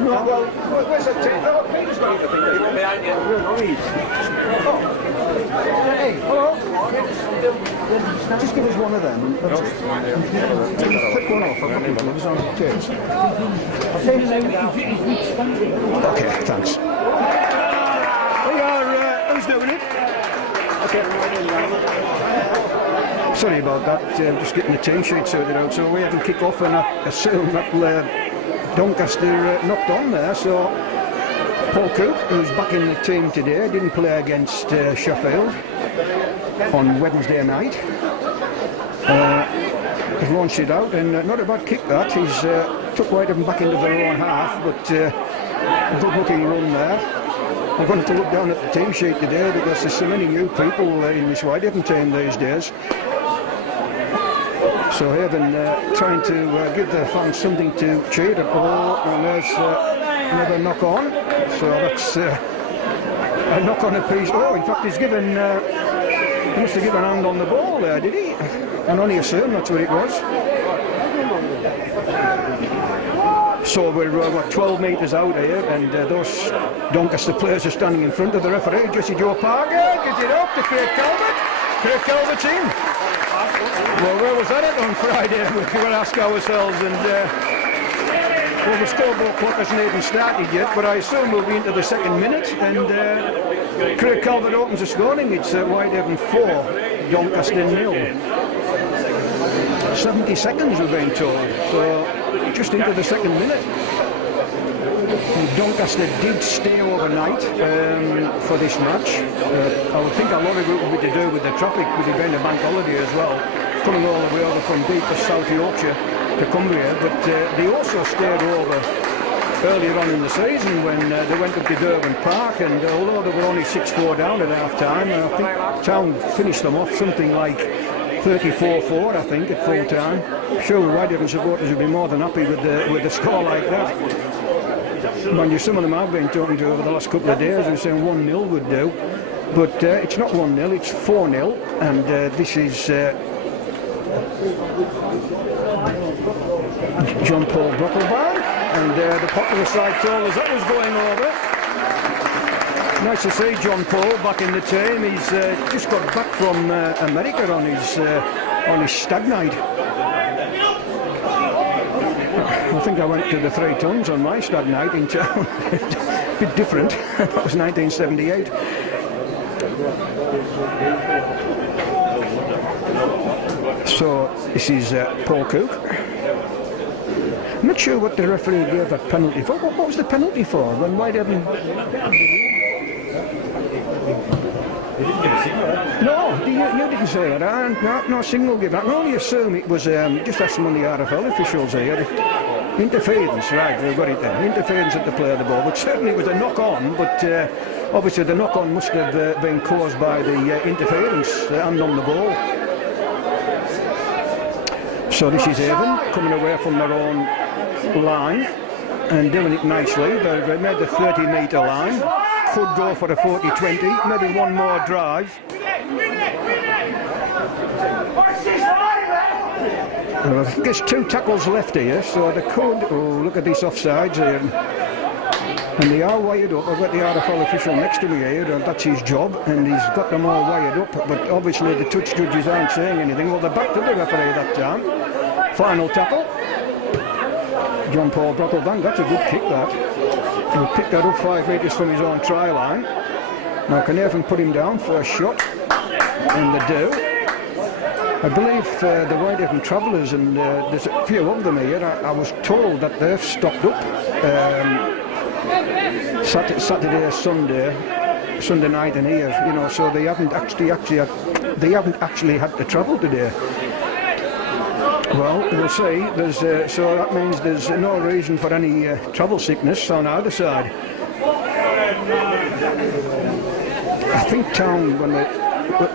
No, well, where's that tape? Oh, Peter's got it. Behind you. Hey, hello. Just give us one of them. Click one off. I've got it on tapes. Okay, thanks. We are, who's doing it? Okay. Sorry about that, just getting the team sheet sorted out. So we haven't kicked off, and I assume that Doncaster knocked on there. So Paul Cook, who's back in the team today, didn't play against Sheffield on Wednesday night. He's launched it out, and not a bad kick that. He's took Whitehaven back into their own half, but a good looking run there. I'm going to look down at the team sheet today because there's so many new people in this Whitehaven team these days. So Haven trying to give their fans something to cheer at. And there's another knock on. So that's a knock on a piece. Oh, in fact, he's given. He must have given a hand on the ball there, did he? And only assume that's what it was. So we're 12 metres out here, and those Doncaster players are standing in front of the referee. Jesse Joe Parker gets it up to Craig Calvert. Craig Calvert's in. Well, where was that on Friday? We will ask ourselves, and well, the scoreboard clock hasn't even started yet, but I assume we'll be into the second minute, and Craig Calvert opens the scoring. It's Whitehaven 4, Doncaster 0. 70 seconds we've been told, so just into the second minute. And Doncaster did stay overnight for this match. I would think a lot of it would be to do with the traffic, with it being a bank holiday as well, coming all the way over from deep to South Yorkshire to come here. But they also stayed over earlier on in the season when they went up to Durban Park, and although they were only 6-4 down at half time, I think Town finished them off something like 34-4, I think, at full time. I'm sure Whitehaven supporters would be more than happy with the score like that. Mind you, some of them I've been talking to over the last couple of days who are saying 1-0 would do, but it's not 1-0, it's 4-0, and this is John Paul Brocklebaum, and the popular side told us that was going over. Nice to see John Paul back in the team. He's just got back from America on his stag night. I think I went to the 3 Tons on my stag night in town. A bit different. That was 1978. So this is Paul Cook. I'm not sure what the referee gave that penalty for. What was the penalty for? When Whitehaven... No, you didn't say it. No signal given. I can only assume it was, just ask some of the RFL officials here. Interference, right, we've got it then. Interference at the play of the ball, but certainly it was a knock-on, but obviously the knock-on must have been caused by the interference hand on the ball. So this is Haven coming away from their own line and doing it nicely. They've made the 30-metre line. Could go for a 40-20, maybe one more drive. I think there's 2 tackles left here, so they could... Oh, look at these offsides here. And they are wired up. I've got the RFL official next to me here, and that's his job, and he's got them all wired up, but obviously the touch judges aren't saying anything. Well, they're back to the referee that time. Final tackle. John Paul Brocklebank, that's a good kick, that. He'll pick that up 5 metres from his own try line. Now can Haven put him down for a shot? And they do. I believe the Whitehaven Travellers, and there's a few of them here, I was told that they've stocked up Saturday, Sunday night and here, you know, so they haven't actually had to travel today. Well, we'll see. So that means there's no reason for any travel sickness on either side. I think Town,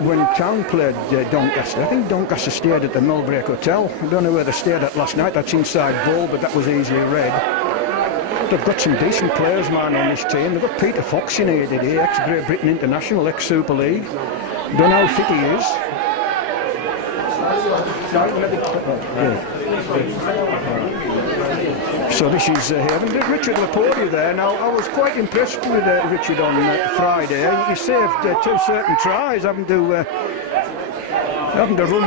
when Town played Doncaster, I think Doncaster stayed at the Millbreak Hotel. I don't know where they stayed at last night. That's inside ball, but that was easily read. They've got some decent players, man, on this team. They've got Peter Fox in here today, ex-Great Britain International, ex-Super League. Don't know how fit he is. So this is Haven. Richard Laporte there. Now, I was quite impressed with Richard on Friday. He saved 2 certain tries, having to run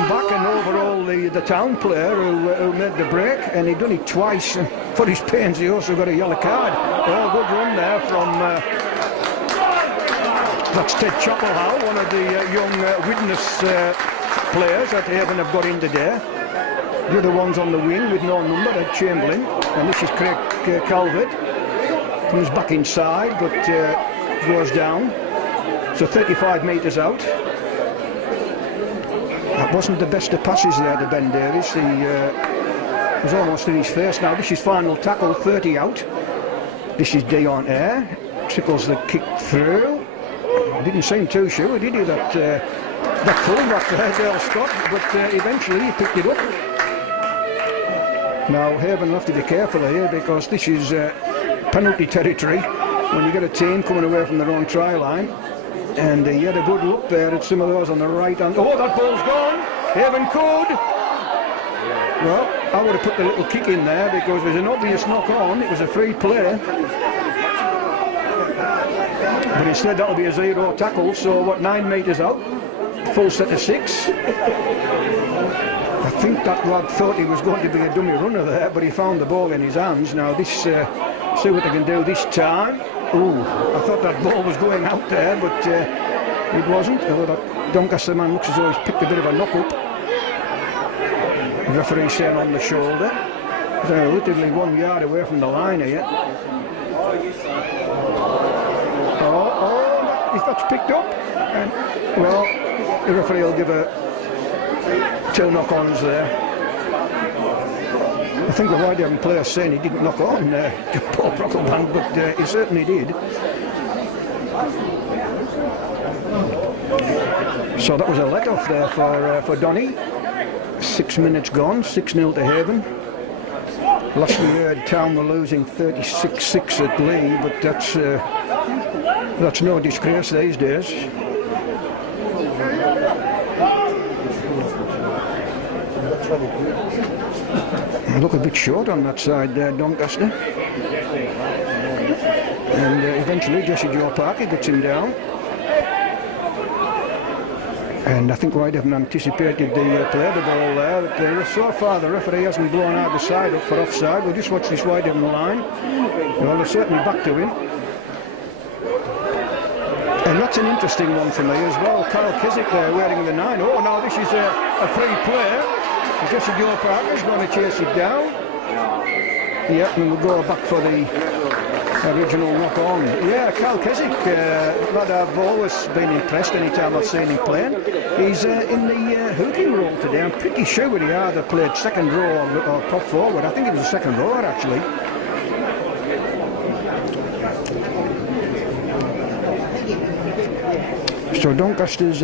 back and overhaul the town player who made the break, and he'd done it twice. And for his pains, he also got a yellow card. Oh, good run there from... that's Ted Chapelhow, one of the young witness players that Haven have got in today. The other one's on the wing with no number, at Chamberlain. And this is Craig Calvert. Comes back inside, but goes down. So 35 metres out. That wasn't the best of passes there to Ben Davies. He was almost in his face. Now this is final tackle, 30 out. This is Dion Air. Trickles the kick through. Didn't seem too sure, did he, that fullback there, Dale Scott, but eventually he picked it up. Now Haven will have to be careful here, because this is penalty territory when you get a team coming away from their own try line. And he had a good look there at some of those on the right hand. Oh, that ball's gone! Haven could! Well, I would have put the little kick in there, because there's an obvious knock on. It was a free play. But instead that'll be a 0 tackle, so what, 9 metres out? Full set of 6. I think that lad thought he was going to be a dummy runner there, but he found the ball in his hands. Now this, see what they can do this time. Ooh, I thought that ball was going out there, but it wasn't. Although that Doncaster man looks as though he's picked a bit of a knock-up. The referee saying on the shoulder. They're literally 1 yard away from the line here. Oh, if that's picked up, and well, the referee will give a 2 knock-ons there. I think the whitehaven player saying he didn't knock on Paul Brockleband, but he certainly did. So that was a let-off there for Donny. 6 minutes gone, 6-0 to Haven. Last we heard, Town were losing 36-6 at Lee, but that's no disgrace these days. Look a bit short on that side there, Doncaster. And eventually Jesse Joe Parker gets him down. And I think Whitehaven anticipated the play of the ball there. But so far the referee hasn't blown out the side up for offside. We'll just watch this Whitehaven line. Well, they're certainly back to him. And that's an interesting one for me as well. Kyle Keswick there wearing the 9. Oh, now this is a free play. Jesse Joe Parker's going to chase it down. Yeah, and we'll go back for the original knock-on. Yeah, Kyle Keswick, lad I've always been impressed anytime I've seen him playing. He's in the hooking role today. I'm pretty sure he either played second row or top forward. I think it was a second rower actually. So Doncaster's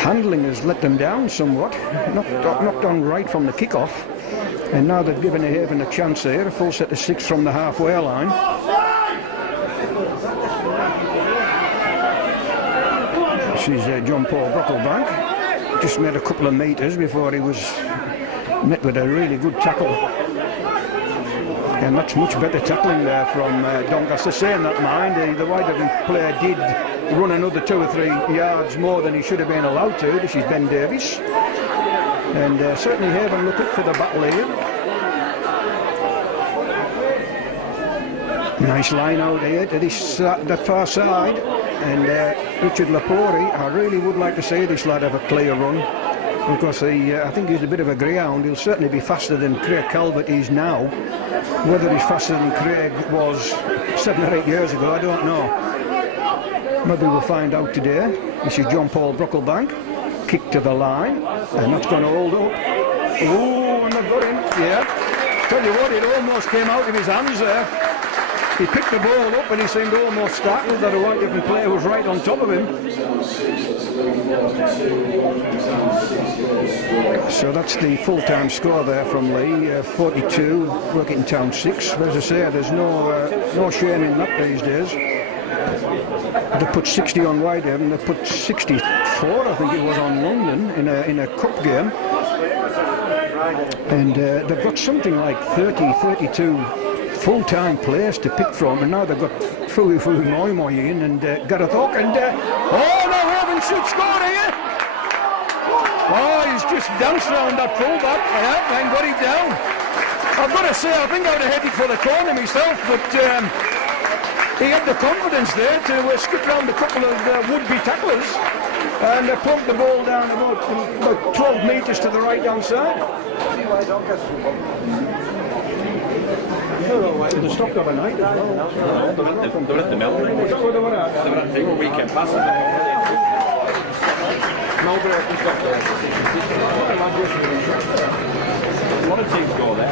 handling has let them down somewhat. Knocked on right from the kick-off. And now they've given Haven a chance here, a full set of 6 from the halfway line. This is John Paul Brocklebank. Just made a couple of metres before he was met with a really good tackle. And that's much better tackling there from Doncaster. Saying that, mind, the Whitehaven player did run another 2 or 3 yards more than he should have been allowed to. This is Ben Davies. And certainly Haven look up for the battle here. Nice line out here to this that far side. And Richard Laporte, I really would like to see this lad have a clear run, because I think he's a bit of a greyhound. He'll certainly be faster than Craig Calvert is now. Whether he's faster than Craig was 7 or 8 years ago, I don't know. Maybe we'll find out today. This is John Paul Brocklebank. Kick to the line, and that's going to hold up. Oh, and they've got him. Yeah. Tell you what, it almost came out of his hands there. He picked the ball up and he seemed almost startled that a Whitehaven player was right on top of him. So that's the full-time score there from Lee. 42, Working Town 6. As I say, there's no shame in that these days. They put 60 on Whitehaven. They put 64, I think it was, on London in a cup game. And they've got something like 32 full-time players to pick from, and now they've got Fui Moi in and Gareth Hawke, and now Robin should score here. Oh, he's just danced round that full-back and got it down. I've got to say, I think I would have headed for the corner myself, but he had the confidence there to skip round a couple of would-be tacklers and plunked the ball down about 12 metres to the right-hand side. They stopped overnight as well. They're at the mill. They're at the weekend pass. A lot of teams go there.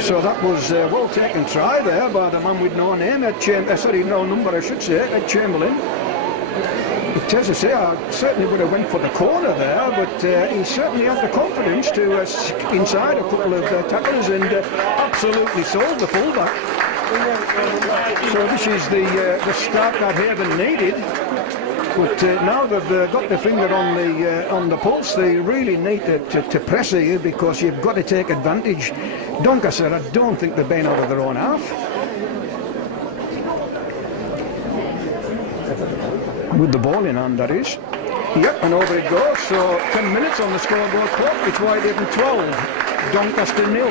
So that was a well taken try there by the man with no name, no number I should say, Ed Chamberlain. But as I say, I certainly would have went for the corner there, but he certainly had the confidence to skip inside a couple of tacklers and absolutely sold the fullback. So this is the start that Haven needed. But now they've got the finger on the pulse, they really need to press here, because you've got to take advantage. Doncaster, I don't think they've been out of their own half. With the ball in hand, that is. Yep, and over it goes. So 10 minutes on the scoreboard clock. It's Whitehaven 12, Doncaster 0.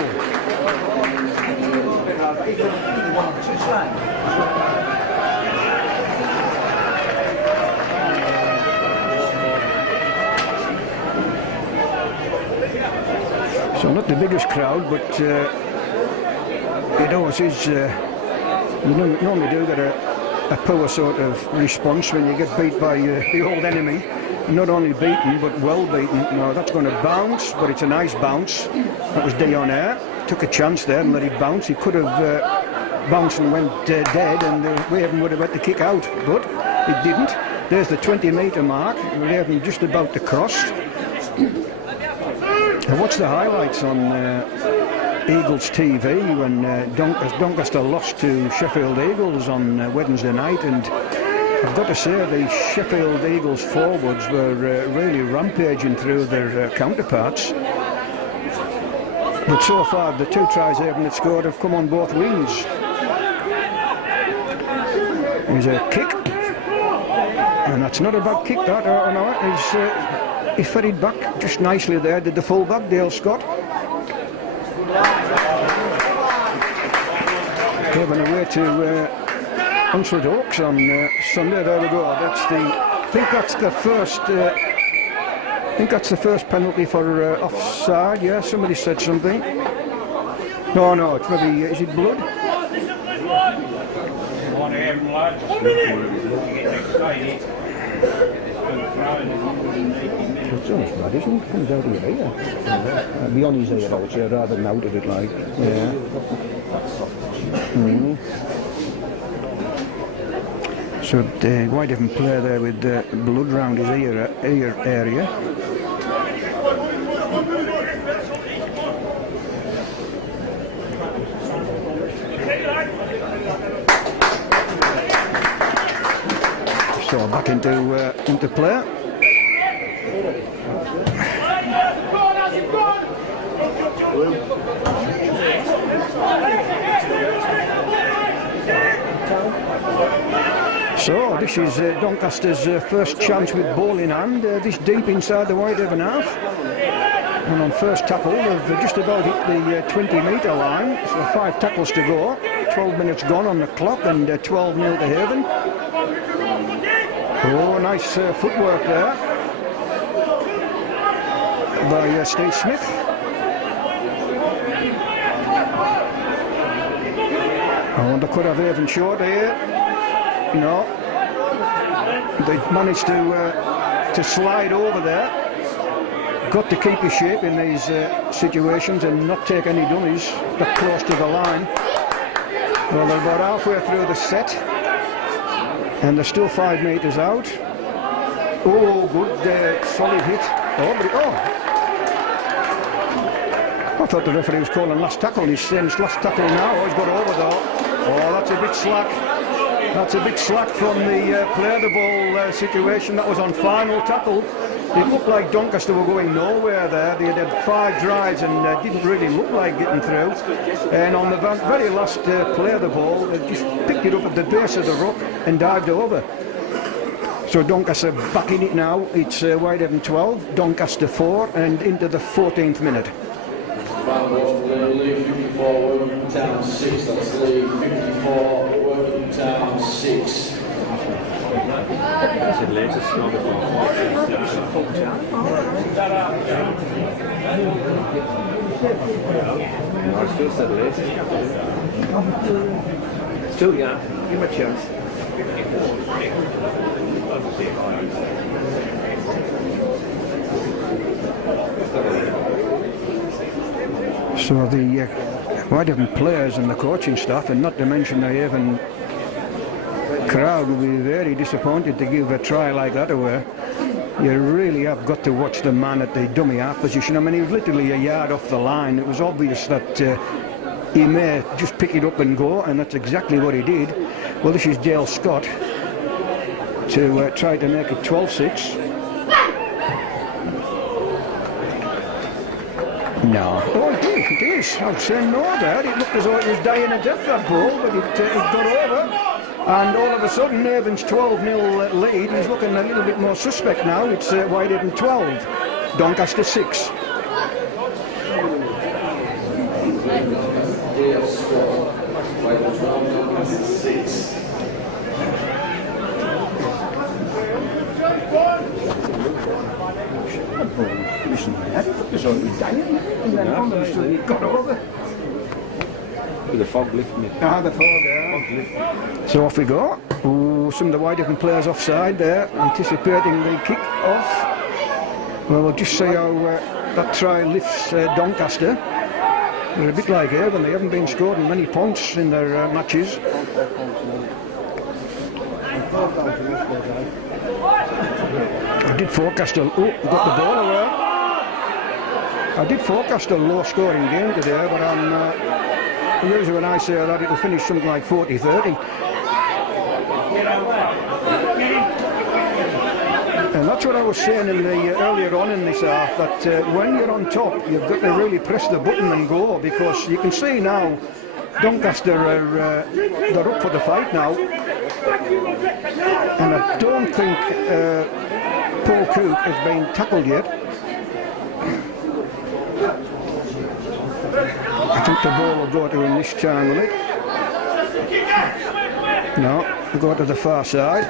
So not the biggest crowd, but it always is. You normally do get a poor sort of response when you get beat by the old enemy. Not only beaten, but well beaten. Now that's going to bounce, but it's a nice bounce. That was Dion Air. Took a chance there and let it bounce. He could have bounced and went dead, and Whitehaven would have had to kick out, but it didn't. There's the 20-metre mark. Whitehaven just about to cross. And watch the highlights on Eagles TV when Doncaster lost to Sheffield Eagles on Wednesday night, and I've got to say the Sheffield Eagles forwards were really rampaging through their counterparts. But so far the two tries Haven had scored have come on both wings. There's a kick, and that's not a bad kick, that, or no, he ferried back just nicely there, did the full-back, Dale Scott. Haven away to Hunsford Oaks on Sunday. There we go. I think that's the first penalty for offside. Yeah, somebody said something. No, it's maybe, is it blood? It's almost bad, isn't it? Comes out of your ear. Beyond his ear, I would say, rather than out of it, like. Yeah. So Whitehaven player there with blood round his ear area. So back into play. So this is Doncaster's first chance with ball in hand, this deep inside the Whitehaven half. And on first tackle they've just about hit the 20-metre line, so 5 tackles to go, 12 minutes gone on the clock, and 12-0 to Haven. Oh, nice footwork there by Steve Smith. Oh, they could have Haven short here. No, they've managed to slide over there. Got to keep his shape in these situations and not take any dummies that close to the line. Well, they're about halfway through the set, and they're still 5 metres out. Oh, good, solid hit. I thought the referee was calling last tackle. He's saying it's last tackle now. Oh, he's got over though. Oh, that's a bit slack. That's a bit slack from the play the ball situation. That was on final tackle. It looked like Doncaster were going nowhere there. They had 5 drives and didn't really look like getting through. And on the very last play the ball, they just picked it up at the base of the ruck and dived over. So Doncaster back in it now. It's Whitehaven 12, Doncaster 4, and into the 14th minute. Leave 54, Worthing Town 6. That's leave 54, Worthing Town 6. That's the latest score before. No, I still said latest. Still young. Give him a chance. So the Whitehaven players and the coaching staff, and not to mention the Haven crowd, will be very disappointed to give a try like that away. You really have got to watch the man at the dummy half position. I mean, he was literally a yard off the line. It was obvious that he may just pick it up and go, and that's exactly what he did. Well, this is Dale Scott to try to make it 12-6. No. Oh, it is. I'd say no there. It looked as though it was dying a death, that ball, but it got over. And all of a sudden, Haven's 12-0 lead is looking a little bit more suspect now. It's Whitehaven 12, Doncaster 6. It got over. With the fog lifting it. Ah, the fog, yeah. So off we go. Ooh, some of the Whitehaven players offside there, anticipating the kick off. Well, we'll just see how that try lifts Doncaster. They're a bit like Haven. They haven't been scoring many points in their matches. I did forecast got the ball away. I did forecast a low-scoring game today, but usually when I say that, it'll finish something like 40-30. And that's what I was saying in the earlier on in this half, that when you're on top, you've got to really press the button and go, because you can see now Doncaster they're up for the fight now. And I don't think Paul Cook has been tackled yet. I think the ball will go to him this time, will it? No, we'll go to the far side.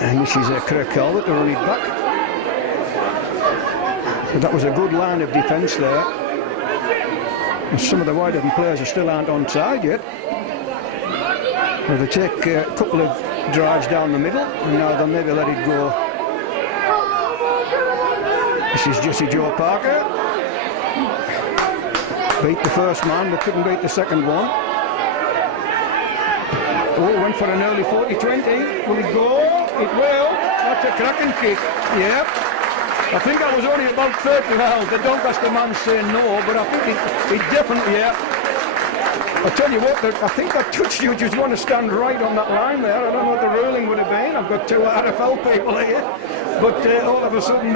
And this is Craig Calvert to run it back. But that was a good line of defence there. And some of the Whitehaven players still aren't on side yet. Well, they take a couple of drives down the middle, and now they'll maybe let it go. This is Jesse Joe Parker. Beat the first man, but couldn't beat the second one. Oh, went for an early 40-20. Will it go? It will. That's a cracking kick. Yep. I think that was only about 30 miles. The Doncaster man saying no, but I think it definitely, yeah. I tell you what, I think that touched you. Just want to stand right on that line there. I don't know what the ruling would have been. I've got 2 RFL people here. But all of a sudden,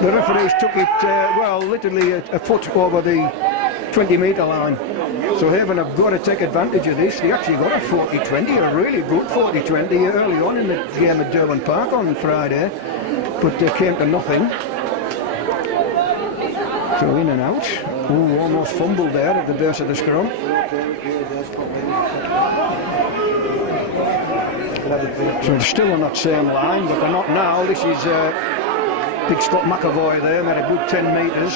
the referees took it, well, literally a foot over the 20-metre line. So Haven have got to take advantage of this. They actually got a 40-20, a really good 40-20 early on in the game at Derwent Park on Friday, but they came to nothing. So in and out. Ooh, almost fumbled there at the base of the scrum. So they're still on that same line, but they're not now. This is Big Scott McAvoy there, made a good 10 metres.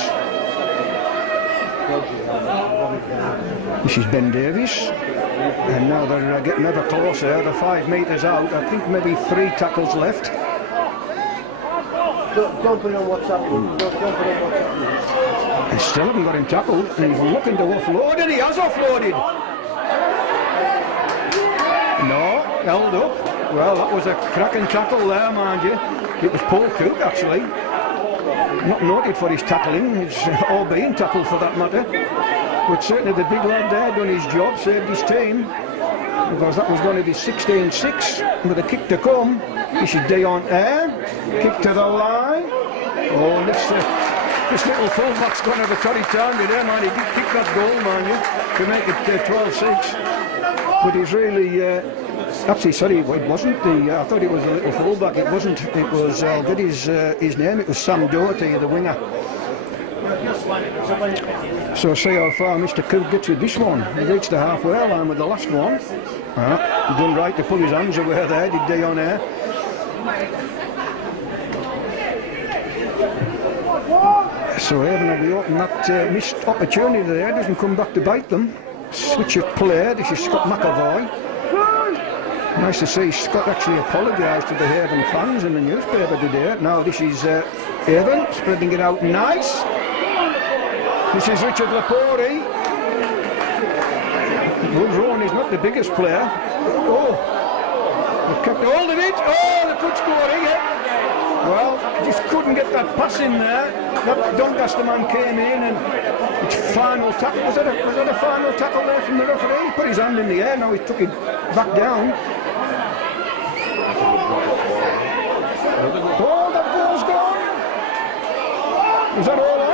This is Ben Davies, and now they're getting ever closer. They're 5 metres out. I think maybe 3 tackles left. Don't put it on WhatsApp. Don't put it on WhatsApp. They still haven't got him tackled, and he's looking to offload, and he has offloaded. No, held up. Well, that was a cracking tackle there, mind you. It was Paul Cook, actually. not noted for his tackling, it's all being tackled for that matter. But certainly the big lad there done his job, saved his team. Because that was going to be 16-6 with a kick to come. This is Dion Air, kick to the line. Oh, this little fullback's going to have a torrid time today, man. He did kick that goal, man, to make it 12-6. But he's really, actually, sorry, it wasn't I thought it was a little fullback. It wasn't. It was, I'll get his name. It was Sam Doherty, the winger. So see how far Mr. Cook gets with this one. He reached the halfway line with the last one. He done right to pull his hands away there, did Dion Air. So Haven will be hoping that missed opportunity there doesn't come back to bite them. Switch of play, this is Scott McAvoy. Nice to see Scott actually apologised to the Haven fans in the newspaper today. Now this is Haven spreading it out nice. This is Richard Lapori. Woods Rowan is not the biggest player. Oh, they've kept hold of it. Oh, the good scoring. Well, just couldn't get that pass in there. That Doncaster man came in and it's final tackle. Was that a final tackle there from the referee? He put his hand in the air, now he took it back down. Oh, that ball's gone. Is that all on?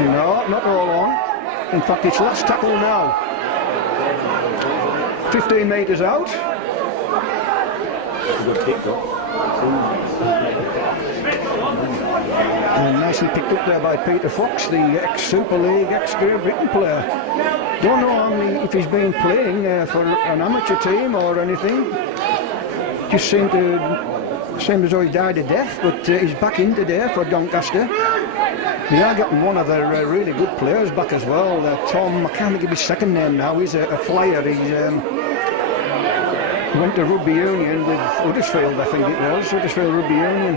No, not all on. In fact, it's last tackle now. 15 metres out. And nicely picked up there by Peter Fox, the ex-Super League, ex-Great Britain player. Don't know if he's been playing for an amateur team or anything. Just seemed as though he died a death, but he's back in today for Doncaster. They are getting one of their really good players back as well. Tom, I can't think of his second name now, he's a flyer. He went to rugby union with Huddersfield, I think it was, Huddersfield Rugby Union.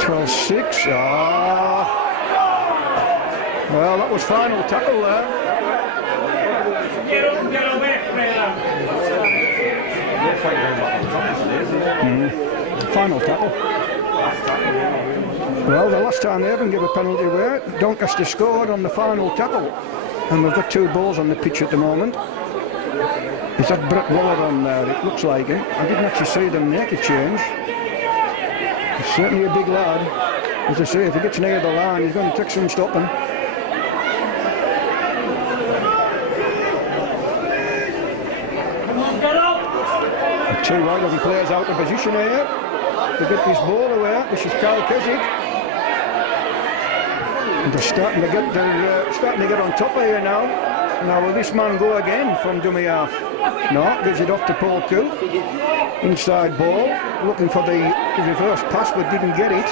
(12-6). Well, that was final tackle there. Final tackle. Well, the last time they haven't given a penalty away, Doncaster scored on the final tackle. And we've got two balls on the pitch at the moment. Is that Brett Waller on there? It looks like it. I didn't actually see them make a change. He's certainly a big lad. As I say, if he gets near the line, he's going to take some stopping. Two whitehaven players out of position here to get this ball away. This is Kyle Keswick. And they're starting to get on top of here now. Now will this man go again from dummy half? No, gives it off to Paul Cook. Inside ball, looking for the reverse pass but didn't get it.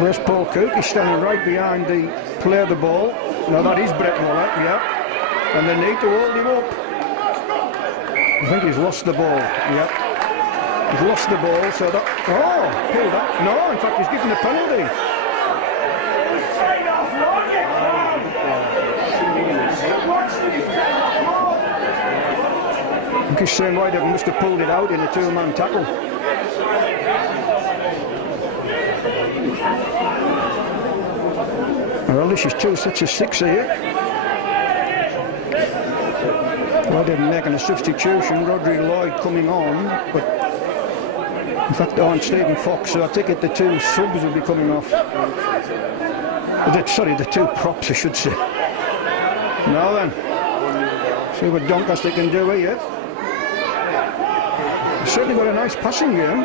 Where's Paul Cook? He's standing right behind the player of the ball. Now that is Brett Muller, yeah. And they need to hold him up. I think he's lost the ball, yep. He's lost the ball, so that... Oh, pulled that. No, in fact, he's given a penalty. I think he's saying Whitehaven must have pulled it out in a two-man tackle. Well, this is two sets of six here. Whitehaven making a substitution, Rodri Lloyd coming on, but in fact on Stephen Fox, so I take it the two subs will be coming off. Sorry, the two props I should say. Now then, see what Doncaster can do here. Certainly got a nice passing game.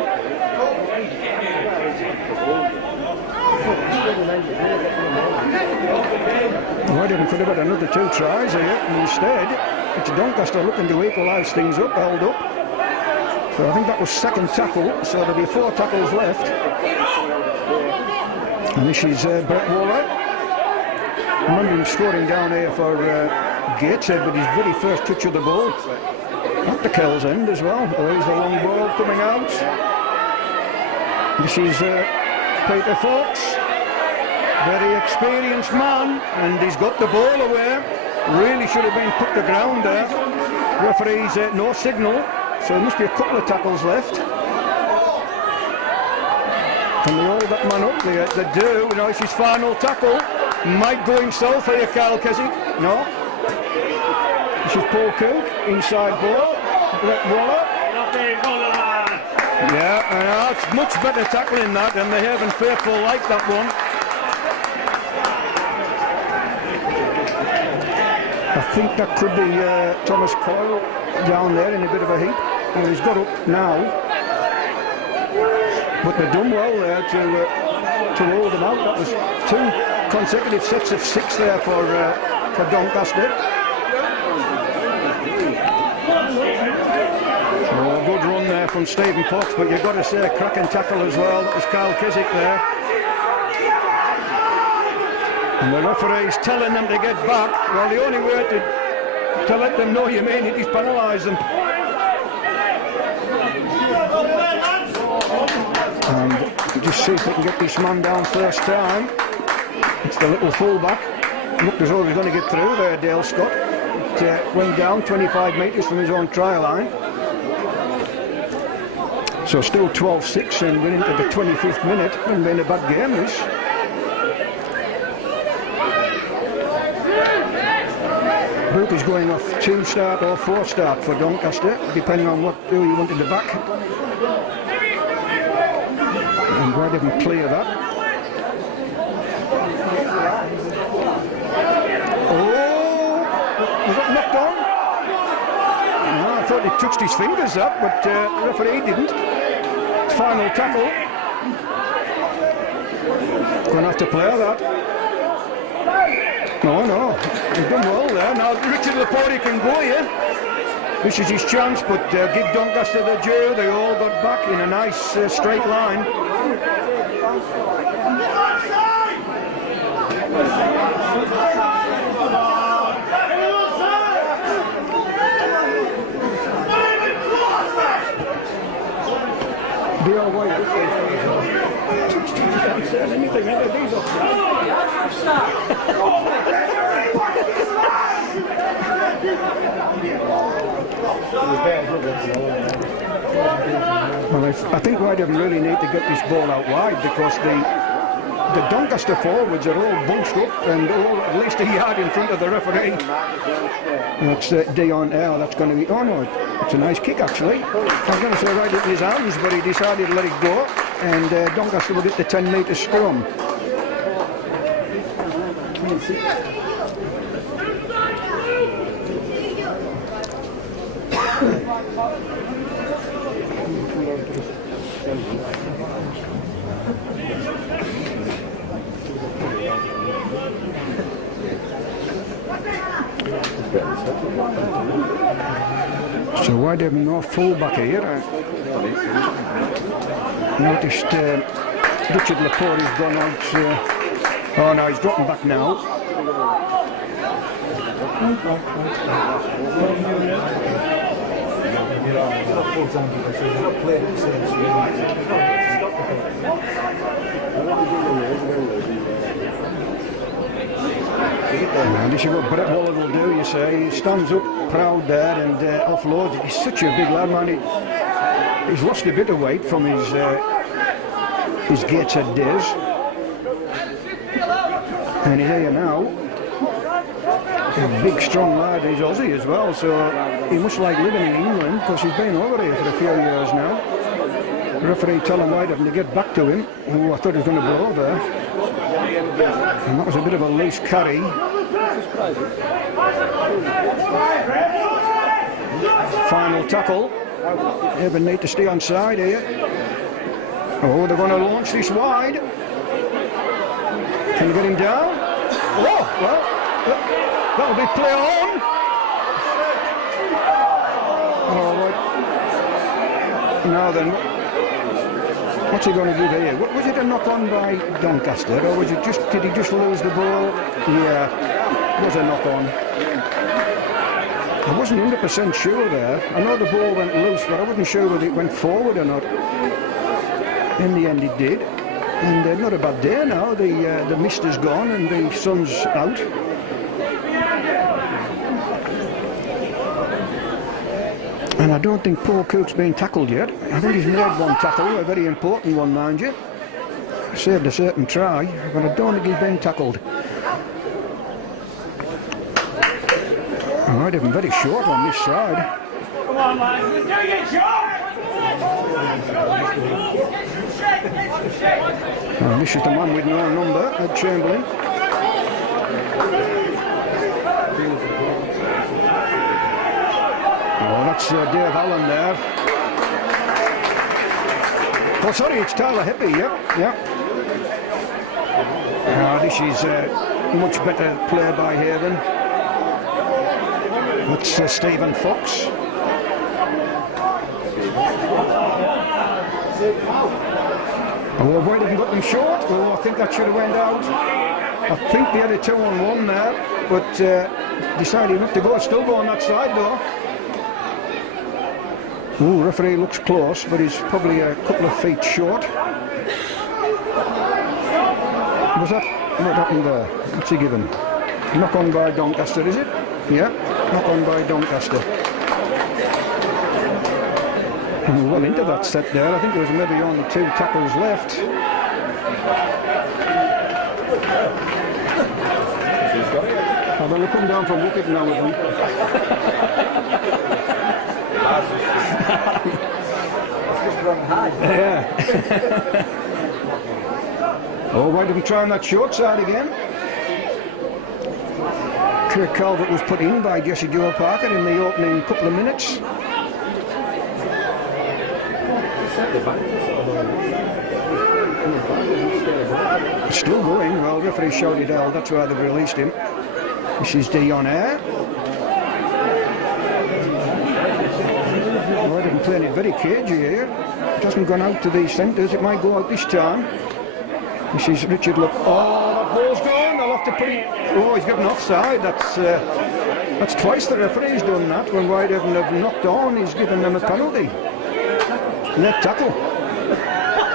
Whitehaven could have had another two tries here, and instead it's Doncaster looking to equalise things up, held up. So I think that was second tackle, so there'll be 4 tackles left. And this is Brett Waller. I remember him scoring down here for Gateshead with his very first touch of the ball. At the Kells end as well. There's the long ball coming out. This is Peter Fox. Very experienced man, and he's got the ball away. Really should have been put to ground there. Referee's no signal, so there must be a couple of tackles left. Can they hold that man up? They do. Nice, his final tackle. Might go himself here, Kyle Keswick. No. This is Paul Cook, inside ball. Brett Waller. Yeah, it's much better tackling that, and the Haven faithful like that one. I think that could be Thomas Coyle down there in a bit of a heap. And he's got up now. But they've done well there to hold them out. That was 2 consecutive sets of 6 there for Doncaster. Oh, good run there from Stephen Fox, but you've got to say cracking tackle as well. That was Kyle Keswick there. And the referee's telling them to get back. Well, the only way to let them know you mean it is penalise them. And just see if they can get this man down first time. It's the little fullback. Looked as though he was going to get through there, Dale Scott. It went down 25 metres from his own try line. So still 12-6 and we're into the 25th minute. Hasn't been a bad game, this. Book is going off 2-start or 4-start for Doncaster, depending on who you wanted to back. And why didn't clear that? Oh, was that knocked on? No, I thought he touched his fingers up, but the referee didn't. Final tackle. Going to have to play that. No, he's done well there. Now Richard Laporte can go here. This is his chance, but give Doncaster the due. They all got back in a nice straight line. Well, I think Whitehaven really need to get this ball out wide because the Doncaster forwards are all bunched up and all at least a yard in front of the referee. That's Dion L. That's going to be. Oh no, it's a nice kick actually. I was going to say right in his hands, but he decided to let it go, and Doncaster will get the 10-metre scrum. So why do we no full-back here? I noticed Richard Laporte has gone out. Oh no, he's dropping back now. And this is what Brett Waller will do, you say. He stands up proud there and offloads it. He's such a big lad, man. He's lost a bit of weight from his Gateshead days. And he's here now. A big strong lad, he's Aussie as well, so he must like living in England because he's been over here for a few years now. The referee telling Whitehaven to get back to him. Oh, I thought he was going to blow there. And that was a bit of a loose carry. Final tackle. Haven need to stay on side here. Oh, they're going to launch this wide. Can you get him down? Oh, well, that'll be play on. Oh, right. Now then, what's he going to do here? Was it a knock on by Doncaster, or was it just? Did he just lose the ball? Yeah, it was a knock on. I wasn't 100% sure there. I know the ball went loose, but I wasn't sure whether it went forward or not. In the end, it did. And not a bad day now. The mist is gone and the sun's out. And I don't think Paul Cook's been tackled yet. I think he's made one tackle, a very important one, mind you. Saved a certain try, but I don't think he's been tackled. Alright, even very short on this side. Come on, lads, we're doing it, short! Oh, this is the man with no number, Ed Chamberlain. Oh, that's Dave Allen there. Oh, sorry, it's Tyler Hippie, yeah. This is much better play by Haven. That's Stephen Fox. Oh, White haven't got them short. Oh, I think that should have went out. I think they had a 2-on-1 there, but decided not to go. Still go on that side though. Oh, referee looks close, but he's probably a couple of feet short. Was that what happened there? What's he given? Knock on by Doncaster, is it? Yeah, knock on by Doncaster. And we're well into that set there. I think there was maybe only 2 tackles left. Oh, they'll come down from wicket now with them. Yeah. Oh, why didn't try on that short side again? Kirk Calvert was put in by Jesse Joe Parker in the opening couple of minutes. Still going. Well, referee shouted out. That's why they've released him. This is D on air. Oh, I didn't play it very cagey here. It hasn't gone out to the centres. It might go out this time. This is Richard Look. Oh, that ball's gone. They'll have to put it. Oh, he's given offside. That's twice the referee's done that. When Whitehaven have knocked on, he's given them a penalty. Net tackle.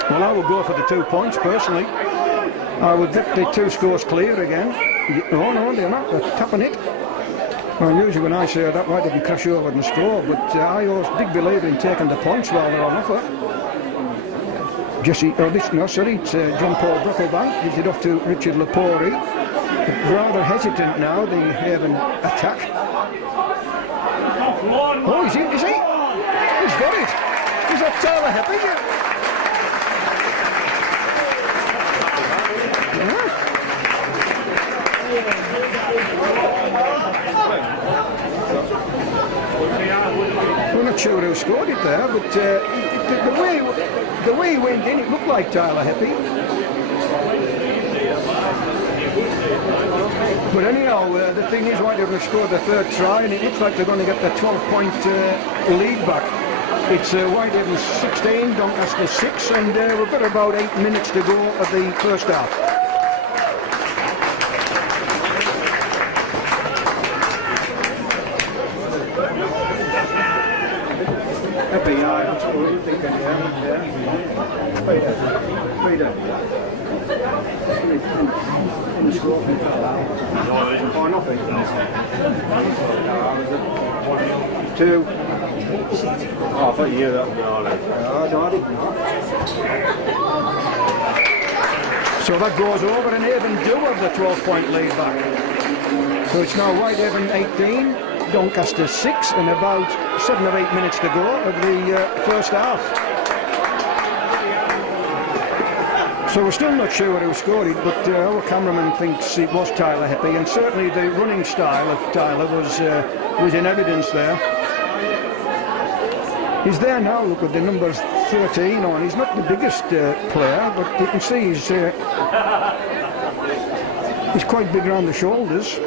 Well, I would go for the 2 points personally. I would get the 2 scores clear again. Oh no, they're not. They're tapping it. Well, usually when I say that, Whitehaven crash over and score, but I always big believer in taking the points while they're on offer. It's John Paul Brocklebank. Gives it off to Richard Lepori. Rather hesitant now, the Haven attack. Oh, is he? He's got it. Is that Tyler Happy? We're not sure who scored it there, but the way he went in, it looked like Tyler Happy. But anyhow, the thing is, Whitehaven have scored the 3rd try, and it looks like they're going to get the 12-point lead back. It's Whitehaven 16, Doncaster 6, and we've got about 8 minutes to go of the first half. Two. Oh, I thought you knew that. So that goes over, and Haven do have the 12-point lead back. So it's now Whitehaven 18, Doncaster 6, and about 7 or 8 minutes to go of the first half. So we're still not sure who scored it, but our cameraman thinks it was Tyler Hippie, and certainly the running style of Tyler was in evidence there. He's there now, look at the number 13 on. He's not the biggest player, but you can see he's quite big around the shoulders.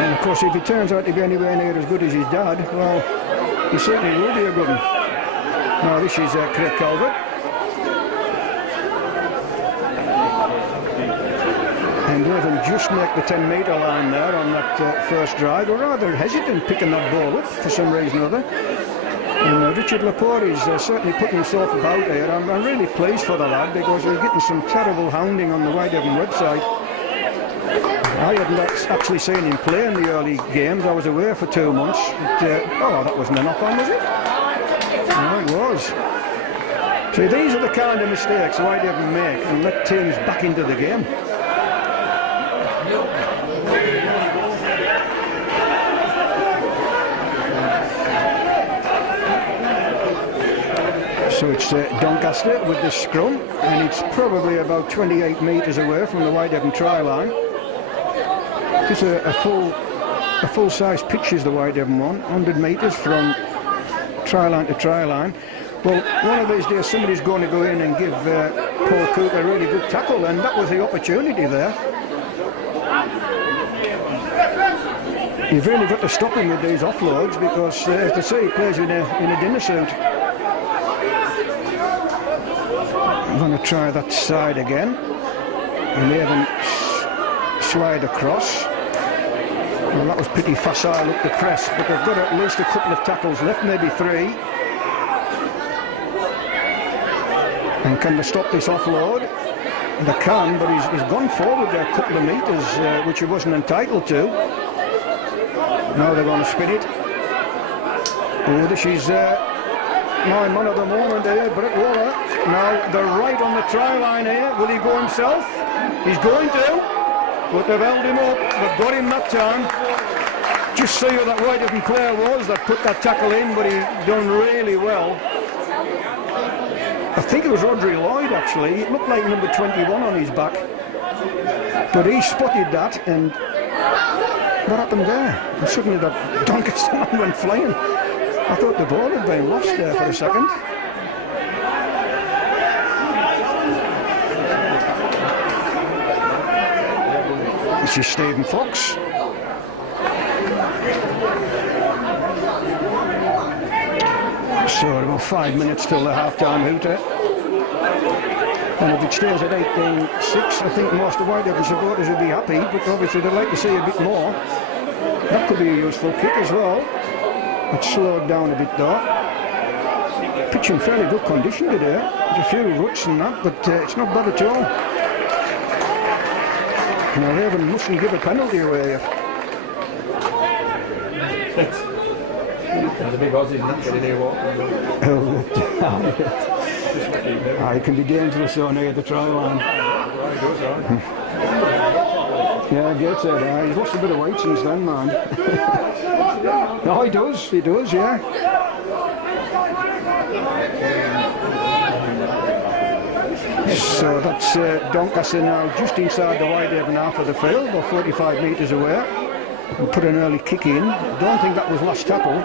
And of course, if he turns out to be anywhere near as good as his dad, well, he certainly will be a good one. Now this is Craig Calvert. And Haven just make the 10-metre line there on that first drive. We're rather hesitant picking that ball up for some reason or other. And Richard Lepori is certainly putting himself about here. I'm really pleased for the lad, because we're getting some terrible hounding on the Whitehaven website. I hadn't actually seen him play in the early games. I was away for 2 months. But, oh, that wasn't a knock-on, was it? No, it was. See, these are the kind of mistakes Whitehaven make and let teams back into the game. So it's Doncaster with the scrum, and it's probably about 28 metres away from the Whitehaven try line. Just a full-size pitch is the Whitehaven one, 100 metres from try line to try line. Well, one of these days somebody's going to go in and give Paul Cook a really good tackle, and that was the opportunity there. You've really got to stop him with these offloads because, as they say, he plays in a dinner suit. I'm going to try that side again. 11 slide across. Well, that was pretty facile up the press, but they've got at least a couple of tackles left, maybe 3. And can they stop this offload? They can, but he's gone forward there a couple of metres, which he wasn't entitled to. Now they're going to spin it. Oh, this is my man of the moment here, Brett Waller. Now they're right on the try line here. Will he go himself? He's going to. But they've held him up. They've got him that time. Just see who that Whitehaven player was that put that tackle in, but he done really well. I think it was Rodri Lloyd actually. It looked like number 21 on his back. But he spotted that, and what happened there? And suddenly that Doncaster man went flying. I thought the ball had been lost there for a second. This is Stephen Fox. So about 5 minutes till the half-time hooter. And if it stays at 18-6, I think most of Whitehaven supporters will be happy, but obviously they'd like to see a bit more. That could be a useful kick as well. It's slowed down a bit though. Pitch in fairly good condition today. There's a few ruts and that, but it's not bad at all. Now Raven mustn't give a penalty away here. The big Aussie not getting here It can be dangerous so near the try line. Yeah, Gates said, he's lost a bit of weight since then, man. No, he does, yeah. So that's Doncaster now just inside the Whitehaven half of the field, or 45 metres away, and put an early kick in. Don't think that was last tackle.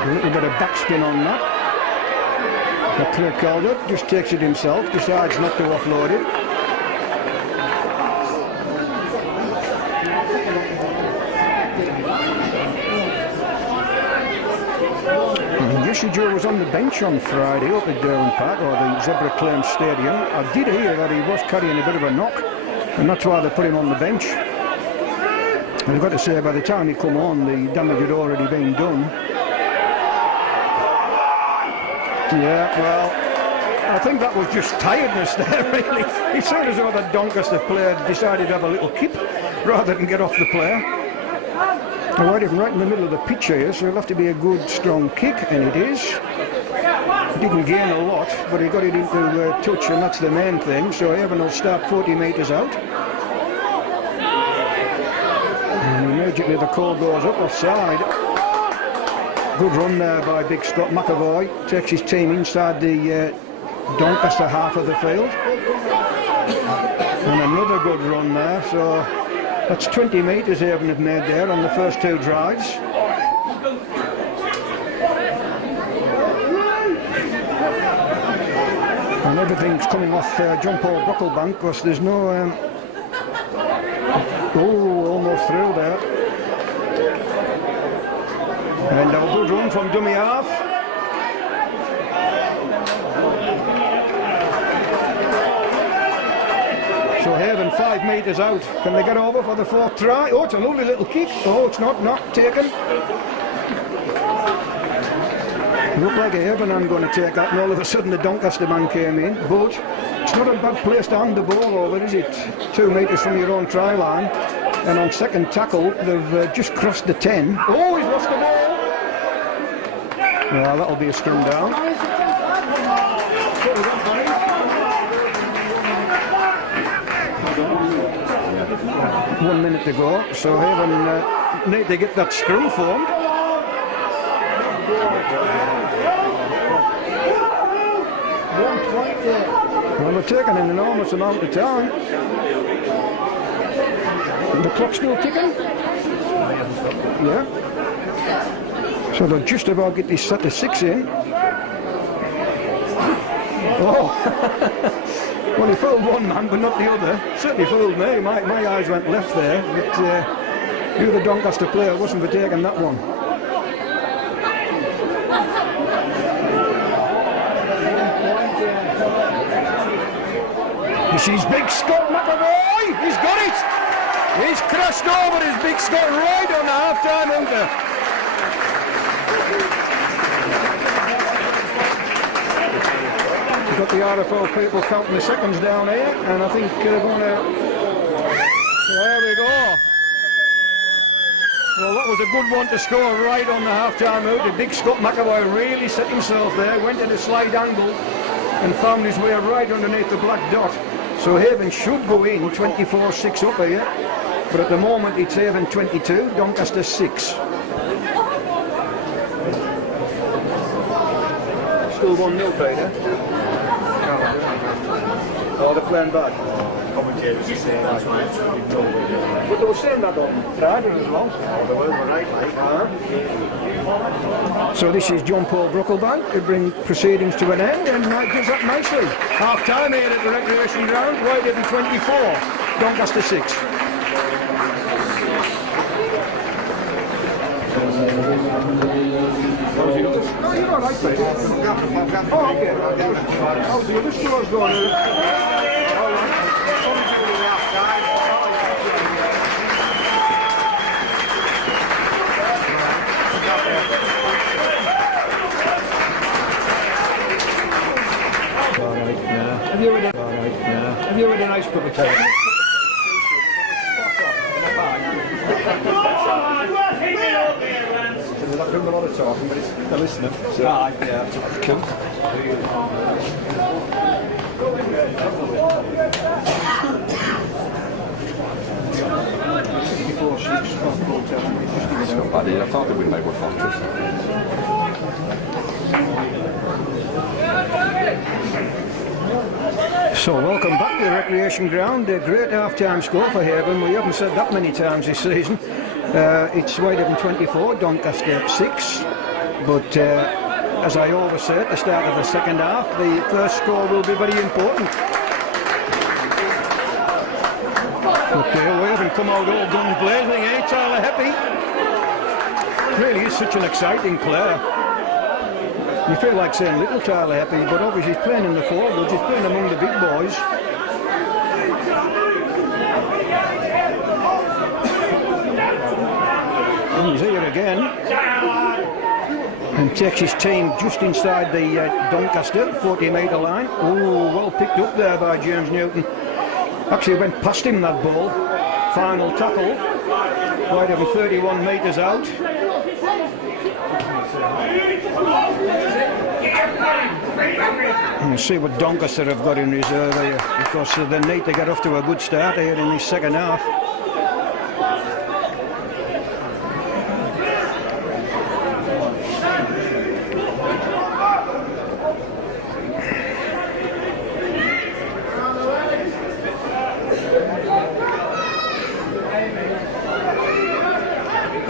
A little bit of backspin on that. Clear Calder just takes it himself, decides not to offload it. Jesse Joe was on the bench on Friday up at Derwent Park, or the Zebra Claim Stadium. I did hear that he was carrying a bit of a knock, and that's why they put him on the bench. And I've got to say, by the time he come on, the damage had already been done. Yeah, well, I think that was just tiredness there, really. It sounded as though that Doncaster player decided to have a little kip rather than get off the player. Whitehaven right in the middle of the pitch here, so it'll have to be a good, strong kick, and it is. He didn't gain a lot, but he got it into touch, and that's the main thing. So Whitehaven will start 40 metres out. And immediately the call goes up offside. Good run there by big Scott McAvoy. Takes his team inside the Doncaster half of the field. And another good run there, so that's 20 metres Whitehaven have made there on the first 2 drives. And everything's coming off John Paul Brocklebank because there's no... almost through there. And a good run from dummy half. So Whitehaven 5 metres out. Can they get over for the 4th try? Oh, it's a lovely little kick. Oh, it's not taken. It looked like Whitehaven I'm going to take that, and all of a sudden the Doncaster man came in. But It's not a bad place to hand the ball over, is it? 2 metres from your own try line. And on second tackle, they've just crossed the 10. Oh, he's lost the ball. Well, that'll be a scrum down. 1 minute to go, so Haven need to get that scrum formed. Well, they're taking an enormous amount of time. The clock's still ticking? Yeah. So they'll just about get this set to 6 in. Oh! Well, he fooled one man, but not the other. Certainly fooled me. My eyes went left there, but the other Doncaster player wasn't for taking that one. This is Big Scott McAvoy. He's got it. He's crashed over his Big Scott right on the half-time outer. Got the RFO people counting the seconds down here, and I think they're going to... There we go. Well, that was a good one to score right on the half-time out. The Big Scott McAvoy really set himself there, went at a slight angle and found his way right underneath the black dot. So Haven should go in 24-6 up here, but at the moment it's Haven 22, Doncaster 6. Still 1-0, Peter. Oh, they're playing bad. Commentators are saying that's why it's really dull. But they were saying that on Friday as well. They were right, like. So this is John Paul Brocklebank to bring proceedings to an end, and that does that nicely. Half time here at the recreation ground, whitehaven 24, Doncaster 6. How's the others? No, you're all right, mate. Oh, okay. How's the other scores going? All right. Have you had a nice cup of tea? They're not doing a lot of talking, but it's a listener. So, yeah, cool. I thought they would make one factors. So welcome back to the recreation ground. A great half-time score for Haven. We haven't said that many times this season. It's Whitehaven 24, Doncaster 6. But as I always say at the start of the second half, the first score will be very important. But we haven't come out all guns blazing, eh, Tyler Heppy? Really is such an exciting player. You feel like saying little Tyler Heppy, but obviously he's playing in the forwards, he's playing among the big boys. And he's here again. And takes his team just inside the Doncaster 40-metre line. Oh, well picked up there by James Newton. Actually went past him, that ball. Final tackle. Whitehaven 31 metres out. We'll see what Doncaster have got in reserve here, because they need to get off to a good start here in this second half.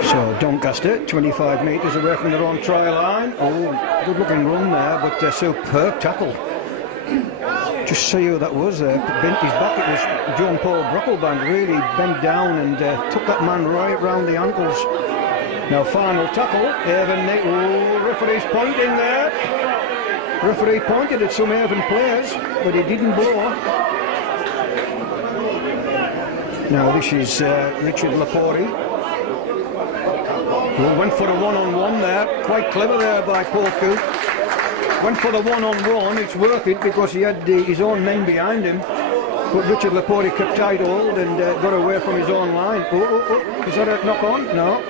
So Doncaster, 25 metres away from their own try line. Oh, good looking run there, but a superb tackle. Just see who that was there. Bent his back. It was John Paul Brocklebank. Really bent down and took that man right round the ankles. Now final tackle. Oh, referee's pointing there. Referee pointed at some Haven players, but he didn't blow. Now this is Richard Lapori. Who went for a one-on-one there. Quite clever there by Paul Coop. went for the one-on-one. It's worth it because he had his own men behind him. But Richard Laporte kept tight hold and got away from his own line. Oh, is that a knock on? No.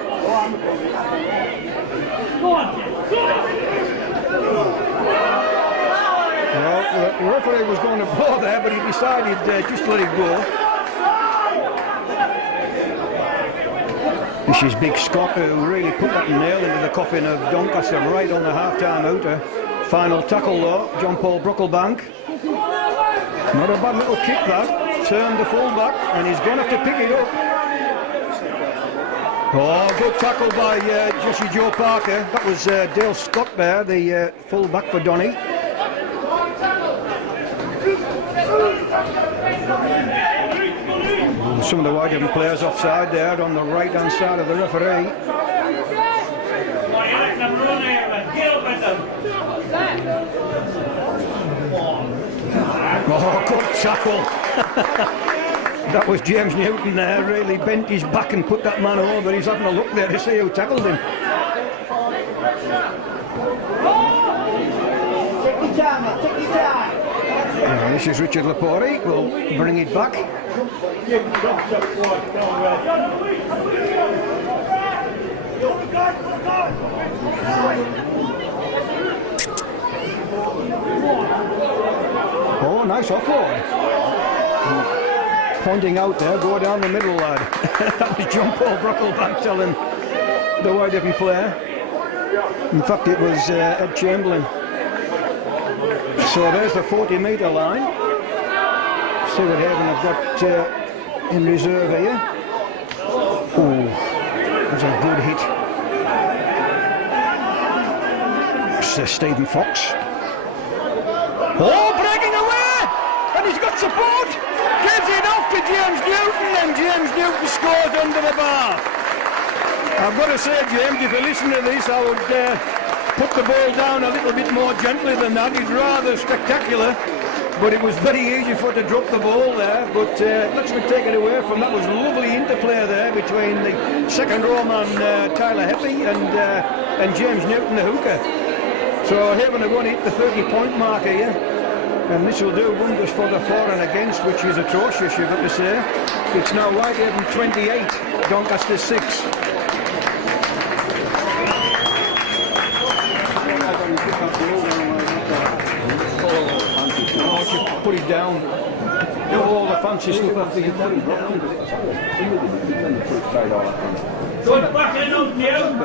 Well, the referee was going to blow there, but he decided just to let it go. This is Big Scott, who really put that nail into the coffin of Doncaster right on the half-time outer. Final tackle though, John Paul Brocklebank. Not a bad little kick that. Turned the full-back, and he's going to have to pick it up. Oh, good tackle by Jesse Joe Parker. That was Dale Scott there, the full-back for Donny. And some of the Whitehaven players offside there on the right-hand side of the referee. Oh, good tackle. That was James Newton there, really bent his back and put that man over. He's having a look there to see who tackled him. Take your time, man, take your time. Yeah, this is Richard Laporte. We'll bring it back. Oh, nice offload. Pointing out there, go down the middle, lad. That was John Paul Brocklebank telling the Whitehaven player. In fact, it was Ed Chamberlain. So there's the 40-metre line. See what Haven have got in reserve here. Oh, that's a good hit. It's Stephen Fox. Oh, breaking away! And he's got support! Gives it off to James Newton, and James Newton scores under the bar. I've got to say, James, if you listen to this, I would put the ball down a little bit more gently than that. It's rather spectacular, but it was very easy for to drop the ball there. But let's not take it away from that. Was lovely interplay there between the second row man Tyler Hepley and James Newton, the hooker. So Haven are going to hit the 30-point mark here, and this will do wonders for the for and against, which is atrocious, you've got to say. It's now Whitehaven 28, Doncaster 6. Put it down. Do all the fancy stuff after you put it down. Put it back in on Jim.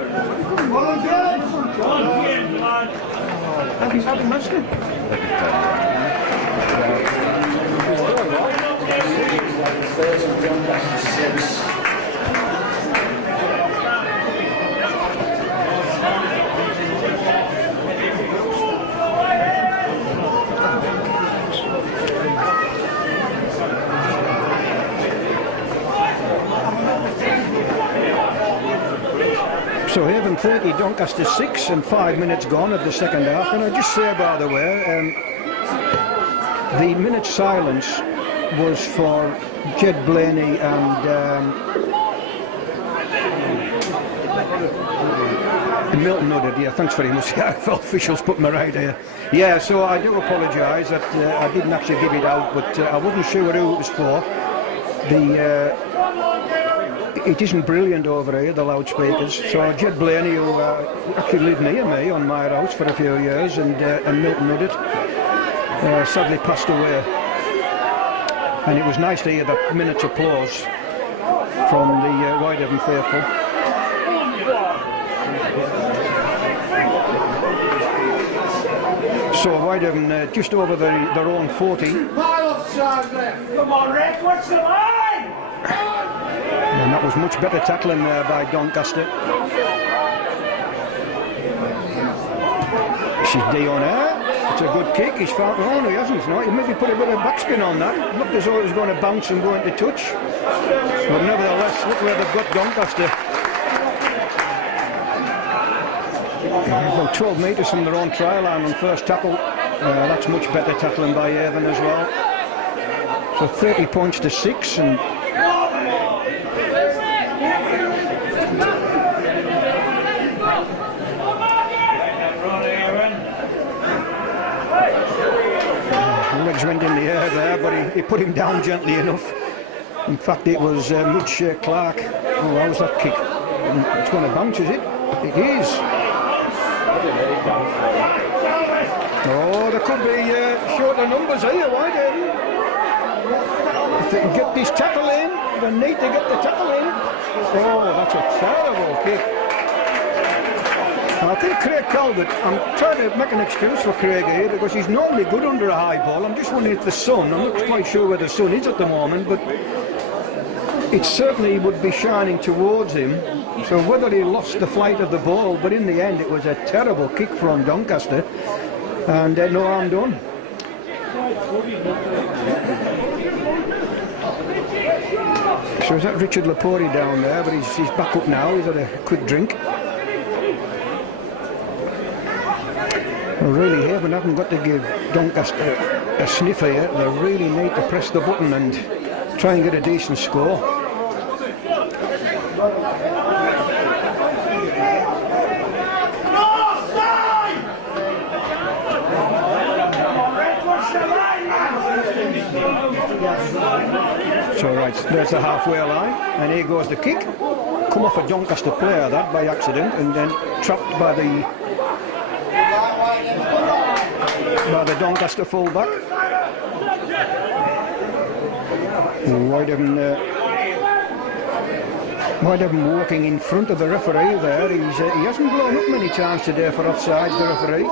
Go on, Jim, lad. And he's having missed it. So Haven 30, Doncaster 6, and 5 minutes gone of the second half. And I just say, by the way, the minute silence was for Jed Blaney and Milton Huddard. Yeah, thanks very much. I felt officials put me right here. Yeah, so I do apologise that I didn't actually give it out, but I wasn't sure who it was for. It isn't brilliant over here, the loudspeakers. So Jed Blaney, who actually lived near me on my house for a few years, and Milton Huddard, sadly passed away. And it was nice to hear that minute's applause from the Whitehaven faithful. So Whitehaven just over their own 40. Come on, Rick, what's the line? And that was much better tackling there by Doncaster. This is Dion Air. It's a good kick. He's found. Oh, no, he hasn't. No, he maybe put a bit of backspin on that. It looked as though it was going to bounce and go into touch. But nevertheless, look where they've got Doncaster. About 12 metres from their own try line on first tackle. That's much better tackling by Haven as well. So 30 points to 6. And went in the air there, but he put him down gently enough. In fact, it was Mitch Clark. Oh, how's that kick? It's going to bounce, is it? It is. Oh, there could be shorter numbers here, Whitehaven. If they can get this tackle in, they need to get the tackle in. Oh, that's a terrible kick. I think Craig Calvert, I'm trying to make an excuse for Craig here because he's normally good under a high ball. I'm just wondering if the sun, I'm not quite sure where the sun is at the moment, but it certainly would be shining towards him. So whether he lost the flight of the ball, but in the end it was a terrible kick from Doncaster, and no harm done. So is that Richard Lepori down there, but he's back up now, he's had a quick drink. Well, really, Haven haven't got to give Doncaster a sniff here. They really need to press the button and try and get a decent score. So right, there's the halfway line, and here goes the kick. Come off a Doncaster player, that by accident, and then trapped by the Doncaster fullback. Whitehaven walking in front of the referee there. He hasn't blown up many times today for offsides, the referee.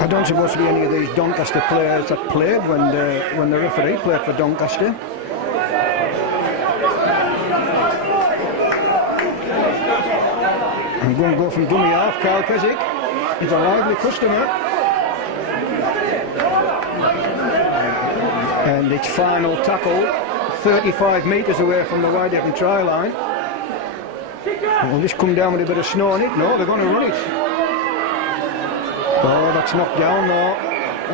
I don't suppose to be any of these Doncaster players that played when the referee played for Doncaster. I'm going to go from dummy half. Carl Keswick is a lively customer. And its final tackle, 35 metres away from the Whitehaven try line. Will this come down with a bit of snow on it? No, they're going to run it. Oh, that's knocked down. No,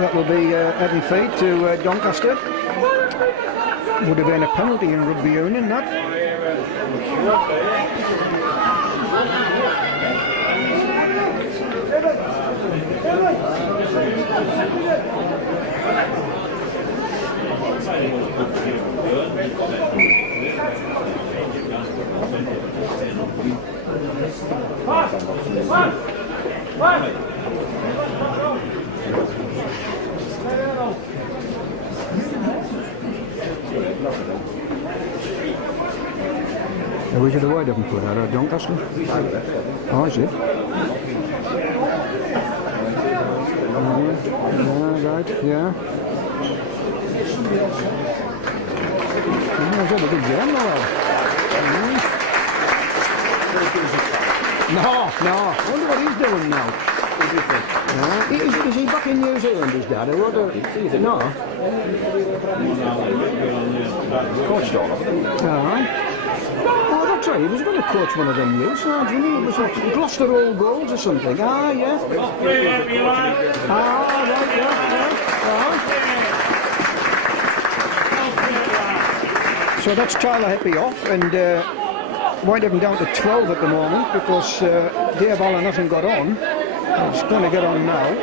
that will be head and feet to Doncaster. Would have been a penalty in rugby union, that. Where's the Whitehaven put out? Doncaster? Oh, is it? Yeah, right, yeah. Is that a big game now? No. I wonder what he's doing now. Is he back in New Zealand, his dad? Or what? No. Coached all of them. Alright. Oh, that's right, he was going to coach one of them youths, didn't he? It was like Gloucester Old Goals or something. Ah, yeah. Ah, right, yeah. So that's Tyler Heppy off, and Whitehaven down to 12 at the moment because Dave Allen hasn't got on. He's going to get on now.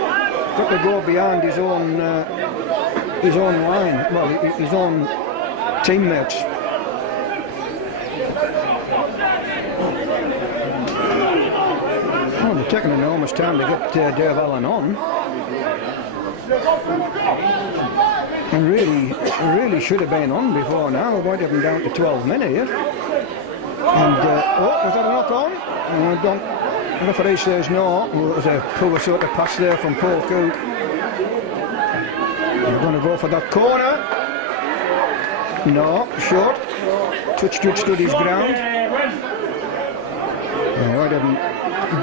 Got to go behind his own line, well, his own teammates. Oh, they're taking enormous time to get Dave Allen on. And really should have been on before now. Whitehaven down to 12 men here. And, was that a knock on? The referee says no. Well, it was a poor sort of pass there from Paul Cook. They're going to go for that corner. No, short. Touch judge stood his ground. Whitehaven a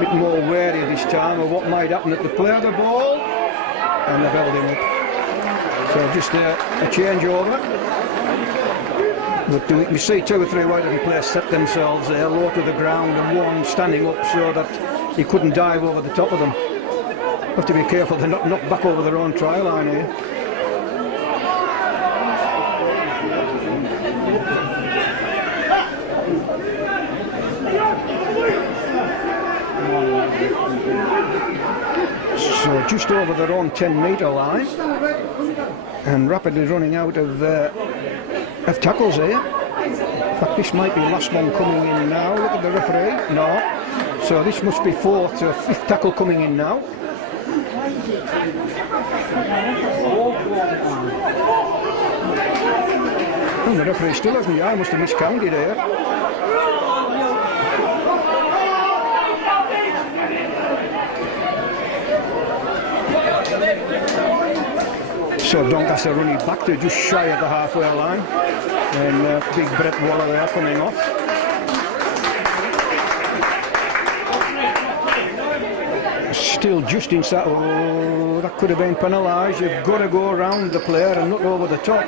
bit more wary this time of what might happen at the play of the ball. And they've held him up. So just a changeover. But you see 2 or 3 Whitehaven players set themselves there low to the ground and one standing up so that he couldn't dive over the top of them. Have to be careful they're not knocked back over their own try line here. So just over their own 10-metre line, and rapidly running out of tackles here. In fact, this might be last one coming in now. Look at the referee. No. So this must be fourth or fifth tackle coming in now. Oh, the referee still hasn't. I must have miscounted here. So Doncaster running back to just shy of the halfway line, and big Brett Waller there coming off. Still just inside. Oh, that could have been penalised. You've got to go around the player and not over the top.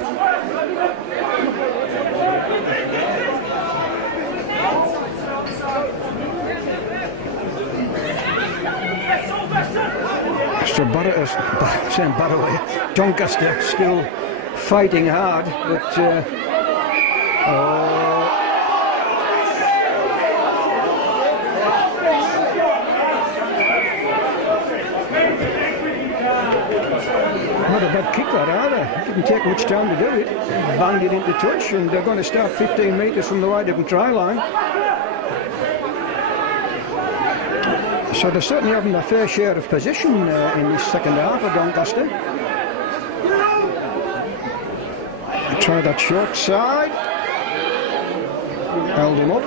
So Doncaster still fighting hard, but not a bad kick that either. Didn't take much time to do it. Banged it into touch, and they're going to start 15 metres from the whitehaven try line. So they're certainly having a fair share of possession in this second half of Doncaster. Try that short side. Held him up.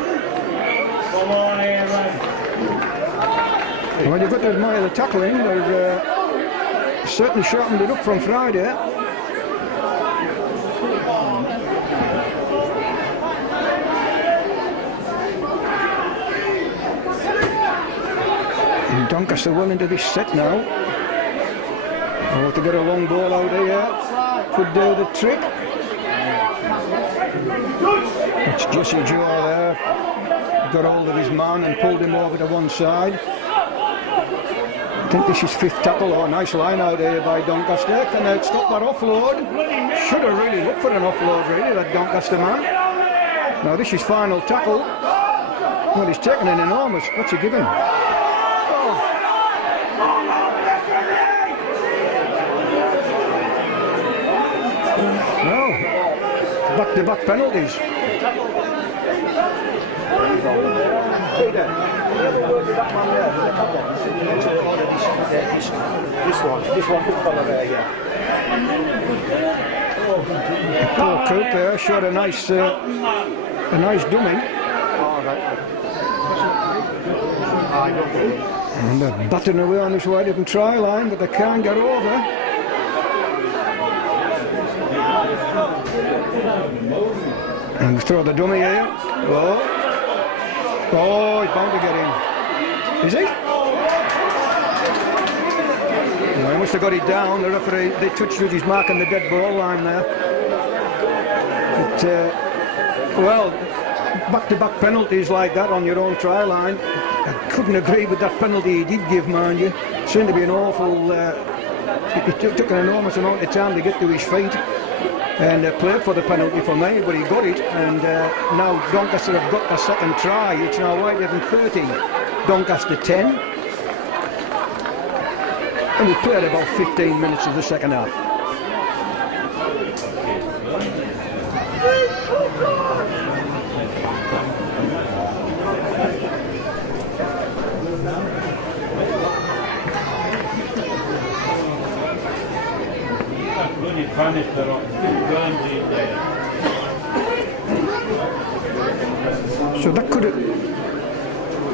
Well, you've got to admire the tackling. They've certainly sharpened it up from Friday. Doncaster well into this set now. Oh, to get a long ball out here could do the trick. It's Jesse Joe there. Got hold of his man and pulled him over to one side. I think this is fifth tackle. Oh, nice line out here by Doncaster. Can they stop that offload? Should have really looked for an offload, really, that Doncaster man. Now this is final tackle. Well, he's taken an enormous. What's he given? No, back-to-back penalties. This one could follow there, yeah. Paul Cooper shot a nice dummy. And they're batting away on this whitehaven try line, but they can't get over. And throw the dummy here. Oh, he's bound to get in. Is he? No, he must have got it down. The referee, they touched with his mark on the dead ball line there. But, well, back-to-back penalties like that on your own try line. I couldn't agree with that penalty he did give, mind you. Seemed to be an awful... it took an enormous amount of time to get to his feet. And played for the penalty for me, but he got it, and now Doncaster have got the second try. It's now whitehaven 30, Doncaster 10, and we've played about 15 minutes of the second half. So that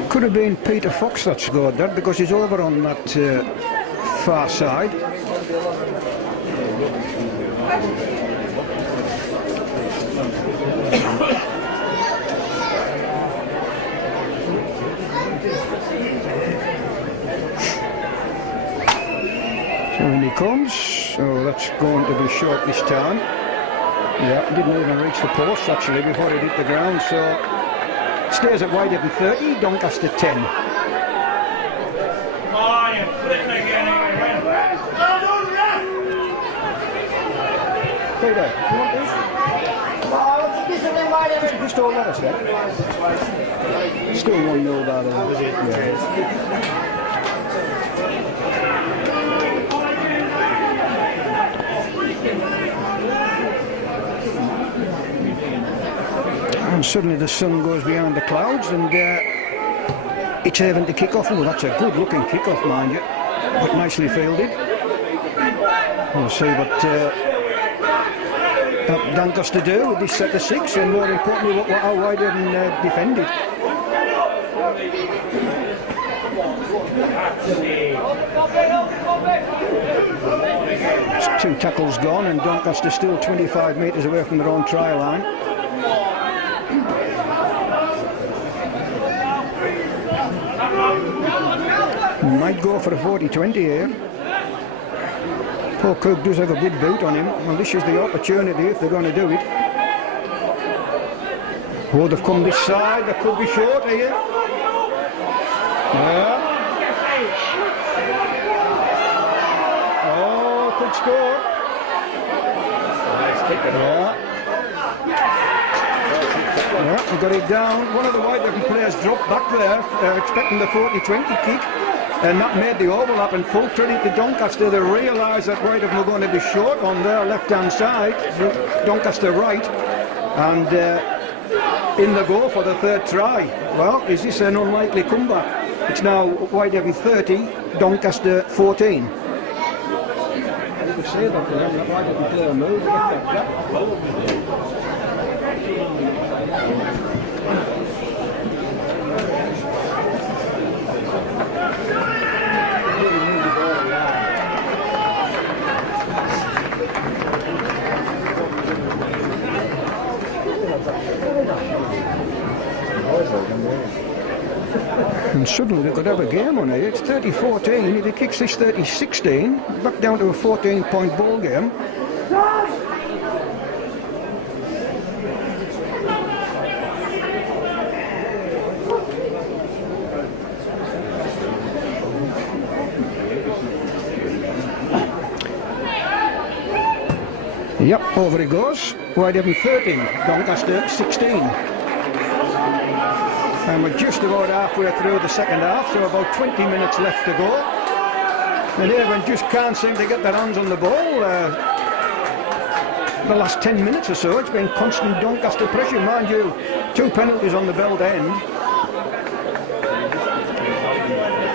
could have been Peter Fox that scored that, because he's over on that far side. So in he comes. So that's going to be short this time. Yeah, didn't even reach the post actually before it hit the ground. So it stays at whitehaven 30, Doncaster 10. Oh, you flipping again. Peter, you want this? Just all that, sir. Still 1-0 down there. And suddenly the sun goes behind the clouds and it's having to kick off. Oh, that's a good looking kick off, mind you, but nicely fielded. We'll see what Doncaster do with this set of 6, and more importantly how Whitehaven defended. It's 2 tackles gone and Doncaster still 25 metres away from their own try line. Might go for a 40-20 here. Paul Cook does have a good boot on him. Well, this is the opportunity if they're going to do it. Oh, they've come this side. They could be short here. Yeah. Oh, could score. Nice kick. Yeah, we got it down. One of the Whitehaven players dropped back there, expecting the 40-20 kick. And that made the overlap, and full credit to Doncaster. They realised that Whitehaven were going to be short on their left-hand side, Doncaster right, and in the go for the 3rd try. Well, is this an unlikely comeback? It's now Whitehaven 30, Doncaster 14. You could say that for them, that Whitehaven player moved. And suddenly they could have a game on it. It's 30-14. If he kicks this 30-16, back down to a 14-point ball game. Yep, over it goes. Whitehaven 30, Doncaster 16. And we're just about halfway through the second half, so about 20 minutes left to go. And Avon just can't seem to get their hands on the ball. The last 10 minutes or so, it's been constant Doncaster pressure. Mind you, 2 penalties on the belt end.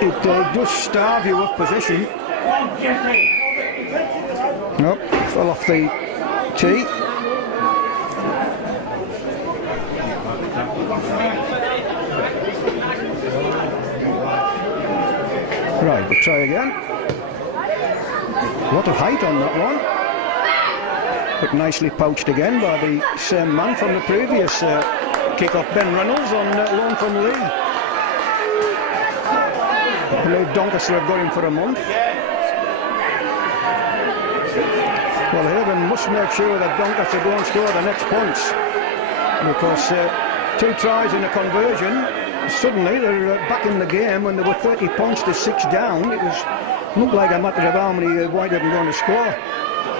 It does starve you of possession. Nope, fell off the tee. Right, we'll try again. A lot of height on that one. But nicely pouched again by the same man from the previous kick-off, Ben Reynolds, on loan from Lee. I believe Doncaster have got him for a month. Well, Haven must make sure that Doncaster don't score the next points, because 2 tries in a conversion, suddenly they're back in the game when they were 30 points to 6 down. It looked like a matter of how many Whitehaven going to score.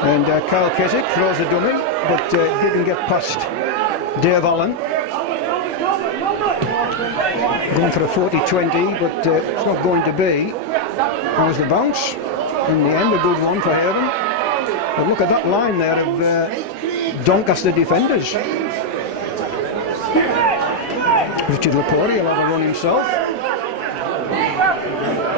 And Kyle Keswick throws the dummy, but didn't get past Dave Allen. Going for a 40-20, but it's not going to be. That was the bounce. In the end, a good one for Haven. But look at that line there of Doncaster defenders. Richard Lepore will have a run himself.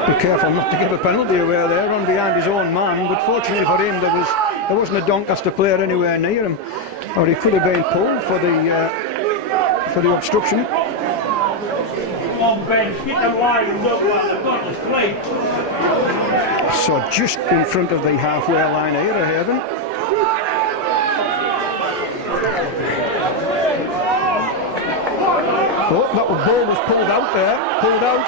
Be careful not to give a penalty away there, run behind his own man, but fortunately for him there wasn't a Doncaster player anywhere near him, or he could have been pulled for the obstruction. So just in front of the halfway line here, Haven. Oh, that ball was pulled out there, pulled out.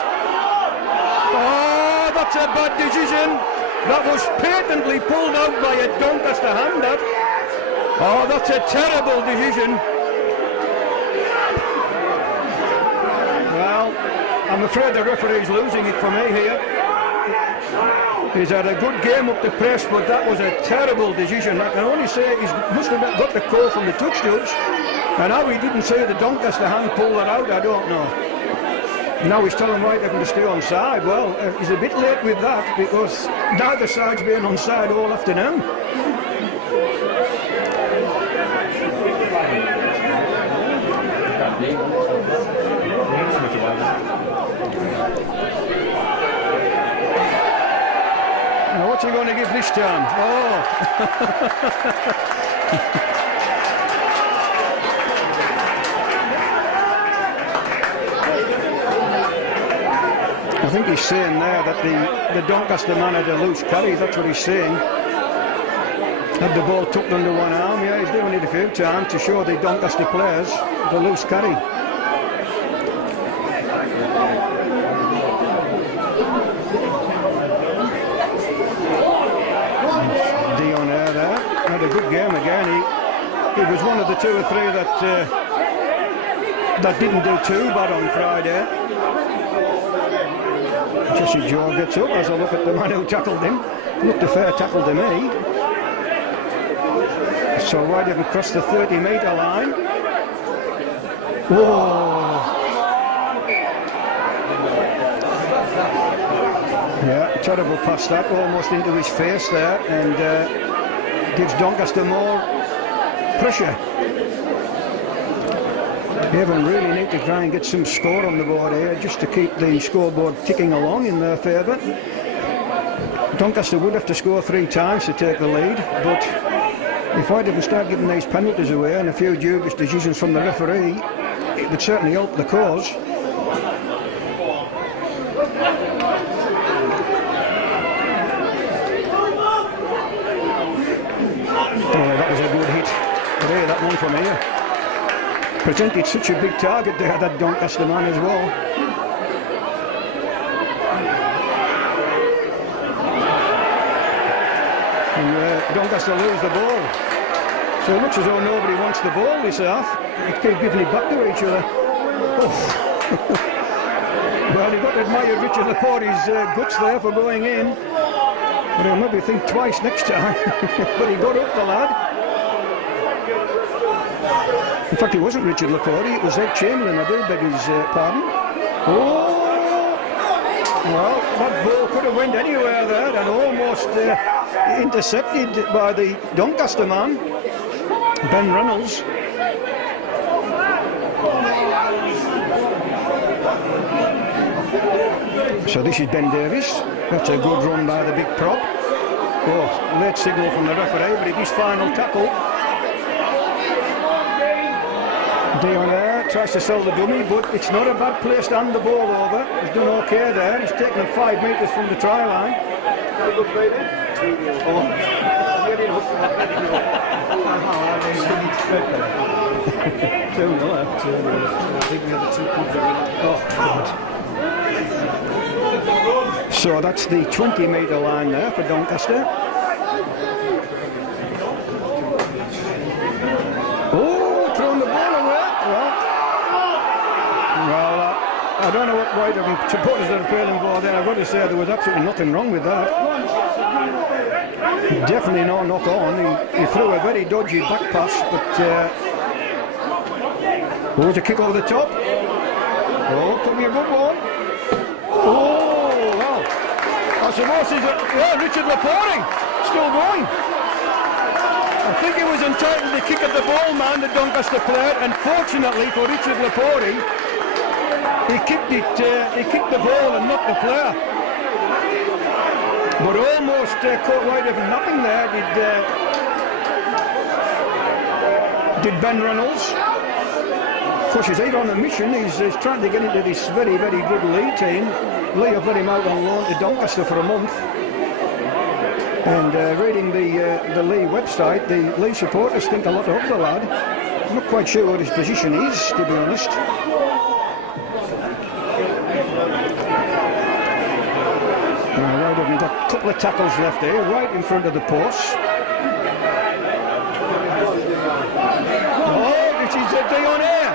Oh, that's a bad decision. That was patently pulled out by a Doncaster hand, that. Oh, that's a terrible decision. Well, I'm afraid the referee's losing it for me here. He's had a good game up the press, but that was a terrible decision. I can only say he must have got the call from the touch judge. And how he didn't say the Doncaster hand pull that out, I don't know. Now he's telling Whitehaven to stay on side. Well, he's a bit late with that, because neither side's been on side all afternoon. he going to give this time? Oh. I think he's saying there that the Doncaster man had a loose carry. That's what he's saying. Had the ball tucked under one arm. Yeah, he's doing it a few times to show the Doncaster players the loose carry. Had a good game again. He was one of the 2 or 3 that didn't do too bad on Friday. Jesse Joe gets up as I look at the man who tackled him. Looked a fair tackle to me. So whitehaven crossed the 30-metre line. Whoa! Yeah, terrible pass that, almost into his face there, and gives Doncaster more pressure. Whitehaven really need to try and get some score on the board here just to keep the scoreboard ticking along in their favour. Doncaster would have to score 3 times to take the lead, but if Whitehaven start giving these penalties away and a few dubious decisions from the referee, it would certainly help the cause. That one from here presented such a big target there, that Doncaster man as well. And Doncaster lose the ball. So it looks as though nobody wants the ball this half. They keep giving it back to each other. Oh. Well, you've got to admire Richard Laporte's guts there for going in. But he'll maybe think twice next time. But he got up, the lad. In fact, it wasn't Richard Laporte, it was Ed Chamberlain, I do beg his pardon. Oh! Well, that ball could have went anywhere there and almost intercepted by the Doncaster man, Ben Reynolds. So this is Ben Davis. That's a good run by the big prop. Oh, late signal from the referee, but it is final tackle. Dion tries to sell the dummy, but it's not a bad place to hand the ball over. He's done okay there. He's taken it 5 metres from the try line. So that's the 20-metre line there for Doncaster. I don't know what Whitehaven supporters are appealing for there. I've got to say there was absolutely nothing wrong with that. Definitely no knock on. He threw a very dodgy back pass, but it was a kick over the top. Oh, could be a good one. Oh, well. I suppose he's Richard Laporte still going. I think he was entitled to kick at the ball man, the Doncaster player, and fortunately for Richard Laporte, he kicked the ball and not the player. But almost caught Whitehaven napping there, did Ben Reynolds. Of course, he's on a mission. He's trying to get into this very, very good Leigh team. Leigh have let him out on loan to Doncaster for a month. And reading the Leigh website, the Leigh supporters think a lot of the lad. I'm not quite sure what his position is, to be honest. We've got a couple of tackles left here, right in front of the post. Oh, this is a Dion Air.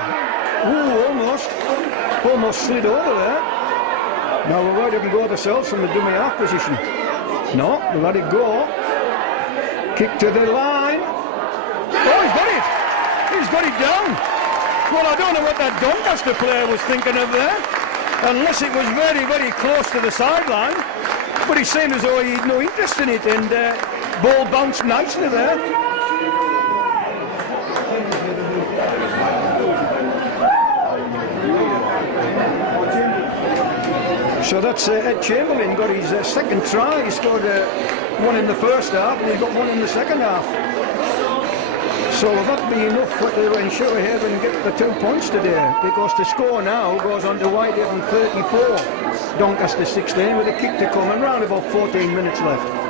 Ooh, almost slid over there. Now we're right up and go themselves from the dummy half position. No, we'll let it go. Kick to the line. Oh, he's got it. He's got it down. Well, I don't know what that Doncaster player was thinking of there, unless it was very, very close to the sideline. But it seemed as though he had no interest in it, and ball bounced nicely there. So that's Ed Chamberlain got his second try. He scored one in the first half, and he got one in the second half. So will that be enough to ensure Haven get the 2 points today? Because the score now goes on to Whitehaven 34, Doncaster 16, with a kick to come and round about 14 minutes left.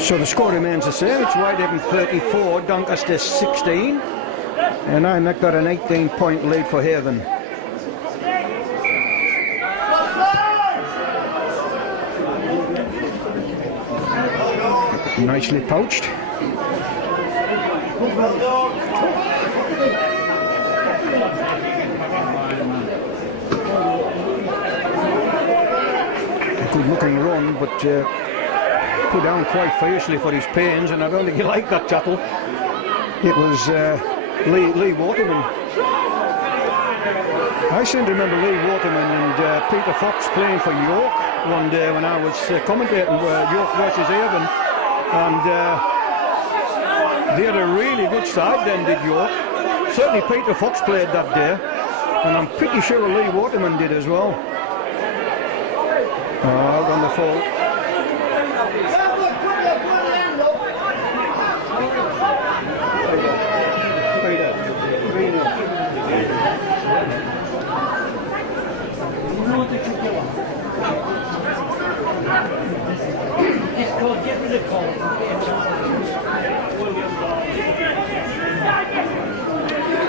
So the score remains the same. It's Whitehaven 34, Doncaster 16. And I make that an 18-point lead for Haven. Nicely pouched. A good looking run, but put down quite fiercely for his pains, and I don't think he liked that tackle. It was Lee Waterman. I seem to remember Lee Waterman and Peter Fox playing for York one day when I was commentating York versus Haven, and they had a really good side then, did York. Certainly Peter Fox played that day, and I'm pretty sure Lee Waterman did as well. Out on the full.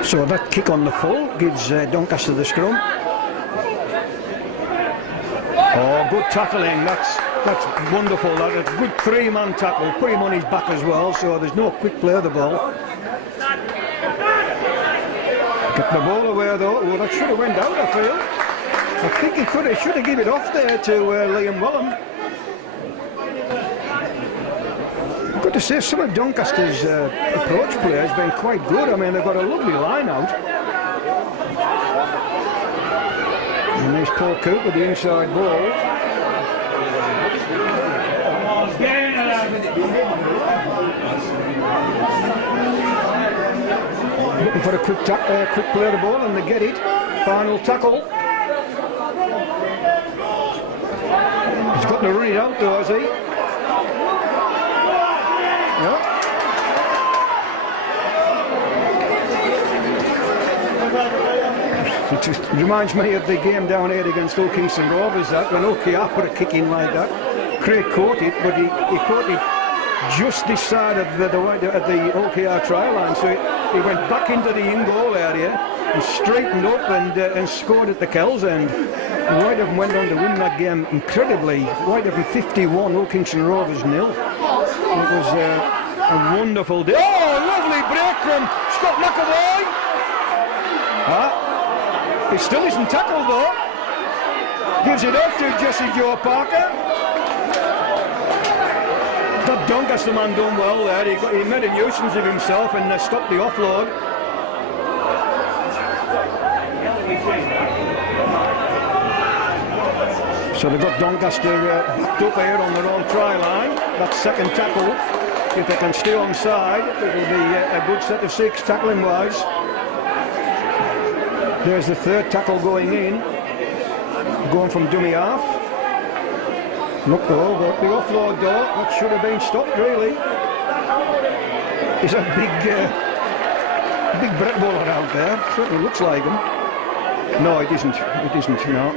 So that kick on the full gives Doncaster the scrum. Oh, good tackling. That's wonderful. That's a good three-man tackle. Put him on his back as well, so there's no quick play of the ball. Get the ball away though. Oh, that should have went out, I feel. I think he should have given it off there to Liam Wellham. Good to say, some of Doncaster's approach play has been quite good. I mean, they've got a lovely line out. And there's Paul Coop with the inside ball. Looking for a quick play of the ball, and they get it. Final tackle. He's got to run it out though, has he? Yeah. It just reminds me of the game down here against Old Kingston Rovers, that when OKR put a kick in like that. Craig caught it, but he caught it just this side of the OKR try line, so he went back into the in-goal area and straightened up and scored at the Kells end. Whitehaven went on to win that game incredibly. Whitehaven 51, Old Kingston Rovers 0. It was a wonderful day. Oh, lovely break from Scott McAvoy. He still isn't tackled though. Gives it off to Jesse Joe Parker. That Doncaster man done well there. He made a nuisance of himself and stopped the offload. So they've got Doncaster backed up here on their own try line. That second tackle, if they can stay on side, it'll be a good set of 6 tackling wise. There's the third tackle going in, going from dummy half. Look though, the offload though, that should have been stopped really. Is a big Brett bowler out there, certainly looks like him. No, it isn't, no.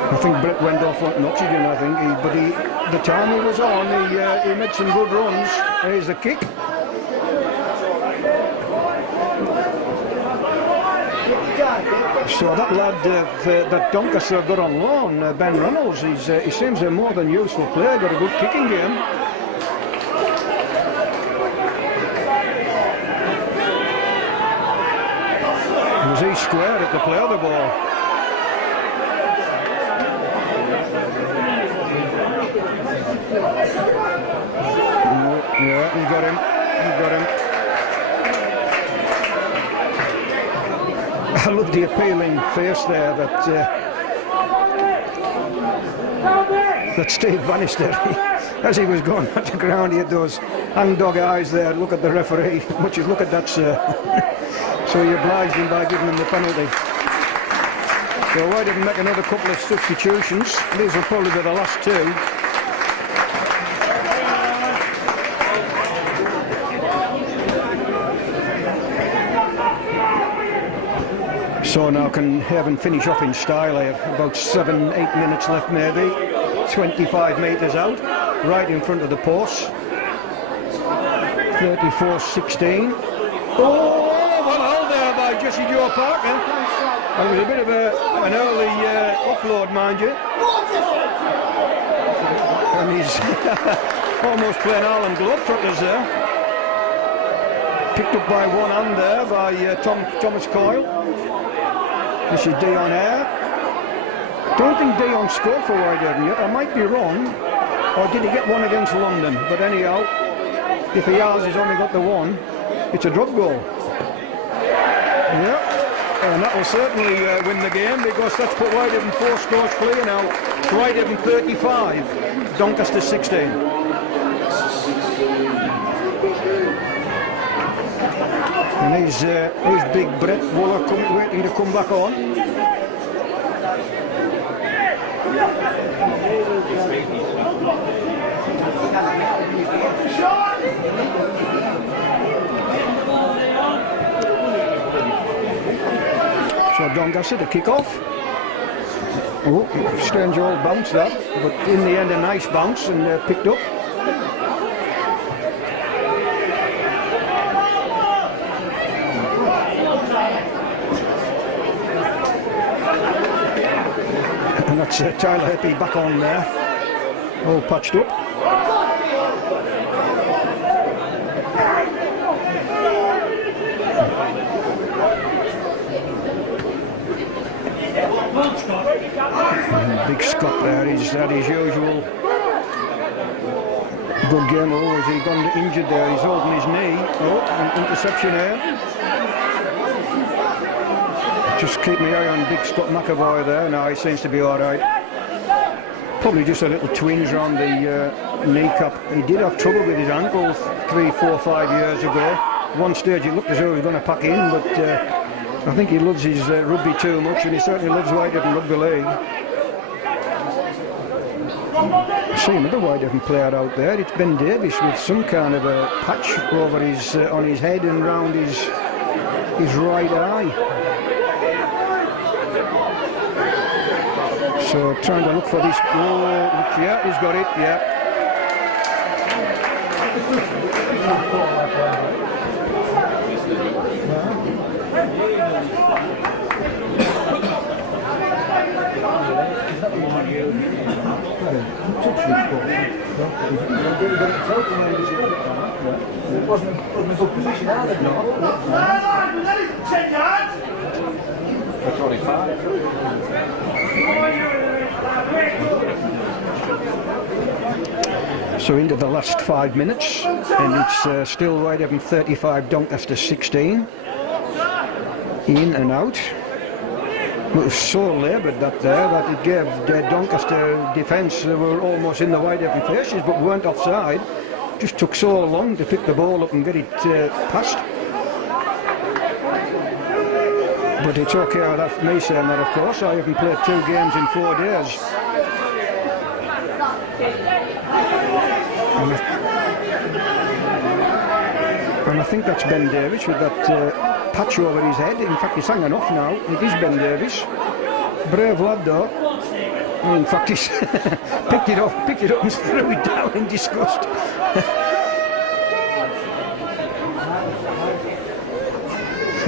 I think Brett went off wanting oxygen, I think, but the time he was on, he made some good runs. Here's the kick. So that lad that Doncaster got on loan, Ben Reynolds, he seems a more than useful player, got a good kicking game. Was he square at the play of the ball? Yeah, he got him. He got him. I love the appealing face there that Steve Bannister, as he was going at the ground, he had those hangdog eyes there. Look at the referee. Much as look at that, sir. So he obliged him by giving him the penalty. So why didn't make another couple of substitutions? These will probably be the last two. So now can Haven finish off in style here. About 7-8 minutes left maybe. 25 metres out, right in front of the post. 34-16. Oh, well held there by Jesse Joe Parker. That was a bit of an early offload, mind you. And he's almost playing Harlem Globetrotters there. Picked up by one hand there by Thomas Coyle. This is Dion Ayre. Don't think Dion scored for Whitehaven yet. I might be wrong. Or did he get one against London? But anyhow, if he has, he's only got the one. It's a drop goal. Yep. And that will certainly win the game, because that's put Whitehaven 4 scores clear now. Whitehaven 35, Doncaster 16. And he's big Brett Waller waiting to come back on. So Doncaster to kick off. Oh, strange old bounce that, but in the end a nice bounce and picked up. And that's Tyler Heppy back on there, all patched up. Big Scott there, he's had his usual good game. Oh, has he gone injured there? He's holding his knee. Oh, an interception here. Just keep my eye on Big Scott McAvoy there. Now he seems to be alright. Probably just a little twinge around the kneecap. He did have trouble with his ankle 3, 4, 5 years ago. One stage it looked as though he was going to pack in, but I think he loves his rugby too much, and he certainly loves Whitehaven Rugby League. See another Whitehaven player out there. It's Ben Davis with some kind of a patch over his on his head and round his right eye. So trying to look for this goal. Yeah, he's got it. Yeah. It wasn't a good position either. That's only 5. So into the last 5 minutes, and it's still Whitehaven 35, Doncaster 16. In and out. It was so laboured that it gave the Doncaster defence, they were almost in the Whitehaven faces but weren't offside. Just took so long to pick the ball up and get it past. But it's okay with me saying that, of course. I haven't played 2 games in 4 days. And I think that's Ben Davis with that patch over his head. In fact, he's hanging off now. It is Ben Davis. Brave lad though. Well, in fact, he's picked it up and threw it down in disgust.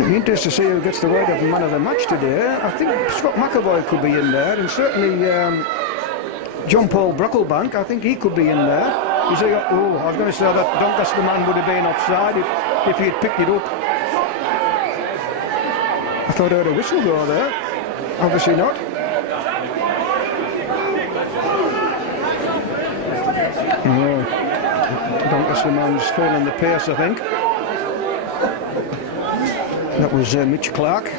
Interested to see who gets the Whitehaven man of the match today. I think Scott McAvoy could be in there, and certainly John Paul Brocklebank, I think he could be in there. I was going to say that Doncaster man would have been offside if he had picked it up. I thought I heard a whistle go there. Obviously not. No. Doncaster man's feeling the pace, I think. That was Mitch Clark.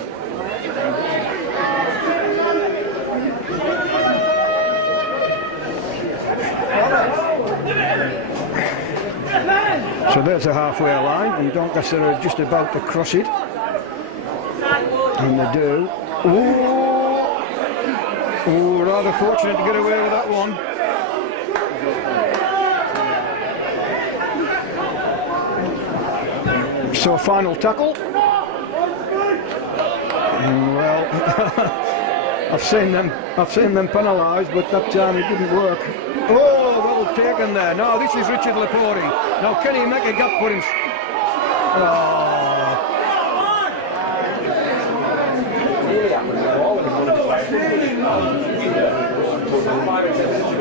So there's the halfway line, and Doncaster are just about to cross it. And they do. Ooh, rather fortunate to get away with that one. So final tackle. Well, I've seen them penalised, but that time it didn't work. Oh, well taken there. No, this is Richard Lepori. Now can he make a gap for him?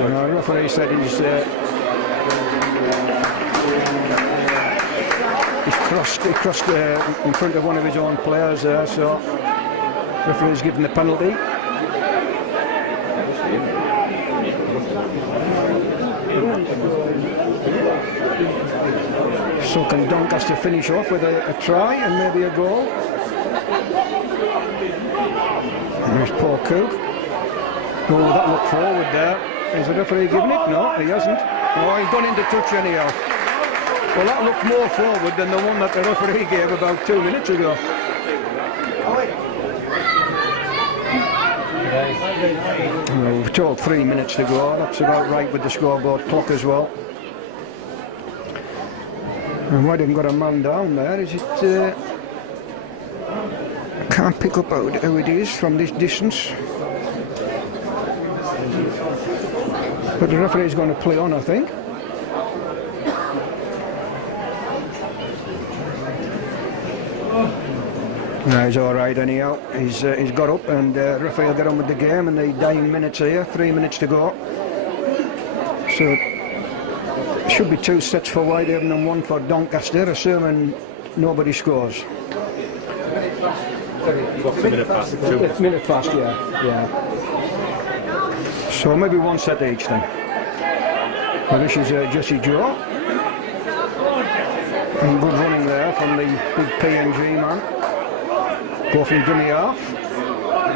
No, the referee said he's crossed in front of one of his own players there, so the referee's given the penalty. So can Doncaster finish off with a try and maybe a goal? And there's Paul Cook. Oh, that looked forward there. Is the referee giving it? No, he hasn't. Oh, he's gone into touch anyhow. Well, that looked more forward than the one that the referee gave about 2 minutes ago. Well, we've told 3 minutes to go. That's about right with the scoreboard clock as well. And Whitehaven got a man down there. Is it? Can't pick up how it is from this distance. But the referee's going to play on, I think. No, he's all right anyhow. He's got up, and referee will get on with the game in the dying minutes here. 3 minutes to go. So it should be 2 sets for Whitehaven and 1 for Doncaster, assuming nobody scores. It's minute fast, yeah. So maybe 1 set each then. Well, this is Jesse Joe. And good running there from the big PNG man. Go from dummy half.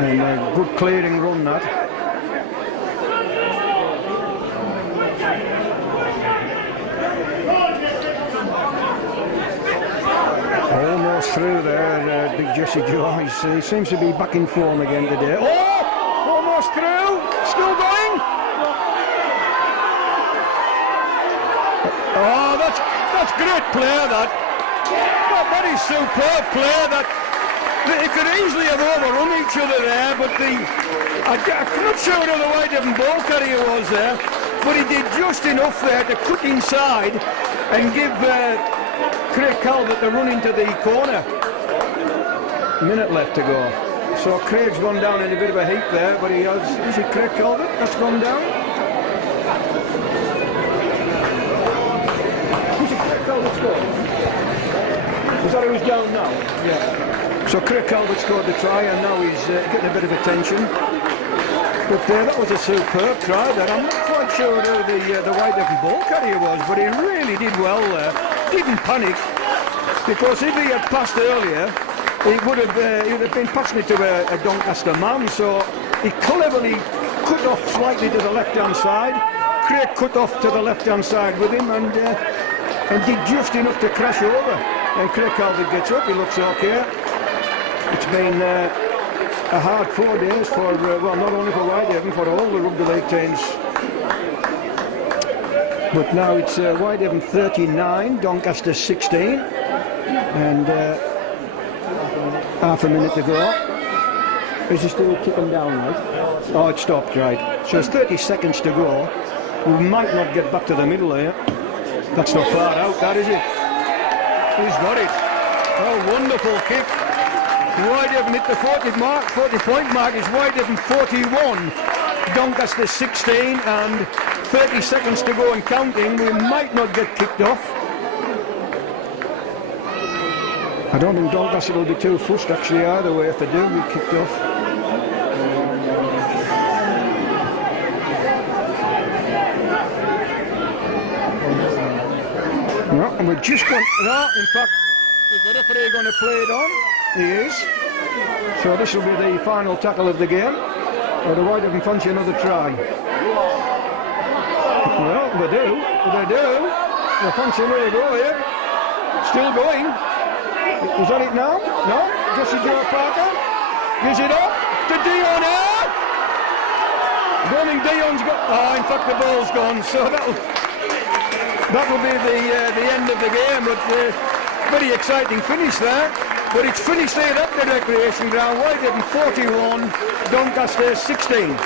And a good clearing run that. Almost through there, big Jesse Joe. He seems to be back in form again today. Oh! Almost through! Still going! Oh, that's great play, that. That is superb play, that. They could easily have overrun each other there, but I'm not sure who the Whitehaven ball carrier was there, but he did just enough there to cut inside and give Craig Calvert the run into the corner. Minute left to go. So Craig's gone down in a bit of a heap there, but he has. Is it Craig Calvert that's gone down? Is it Craig Calvert scored? Is that who's down now? Yeah. So Craig Calvert scored the try, and now he's getting a bit of attention. But that was a superb try there. I'm not quite sure who the Whitehaven ball carrier was, but he really did well there. Didn't panic, because if he had passed earlier, he would have been passing it to a Doncaster man. So he cleverly cut off slightly to the left-hand side. Craig cut off to the left-hand side with him, and did just enough to crash over. And Craig Calvert gets up. He looks okay. It's been a hard 4 days for, well, not only for Whitehaven, for all the rugby league teams. But now it's Whitehaven 39, Doncaster 16, and half a minute to go. Is he still kicking down, right? Oh, it stopped, right. So it's 30 seconds to go. We might not get back to the middle here. That's not far out, that is it. He's got it. Oh, wonderful kick. Whitehaven hit the 40-point mark is Whitehaven 41, Doncaster 16, and 30 seconds to go and counting. We might not get kicked off. I don't think Doncaster will be too fussed actually either way if they do get kicked off. No, and we're just going. No, in fact, is the referee going to play it on? He is. So this will be the final tackle of the game. Or the Whitehaven fancy another try? Well, they do. They do. They fancy another go here. Still going. Is that it now? No? Jesse Joe Parker gives it off to Dion. Going Dion's got. Oh, in fact, the ball's gone. So that'll be the end of the game. But very exciting finish there. But it's finished there at the recreation ground. Whitehaven 41, Doncaster 16.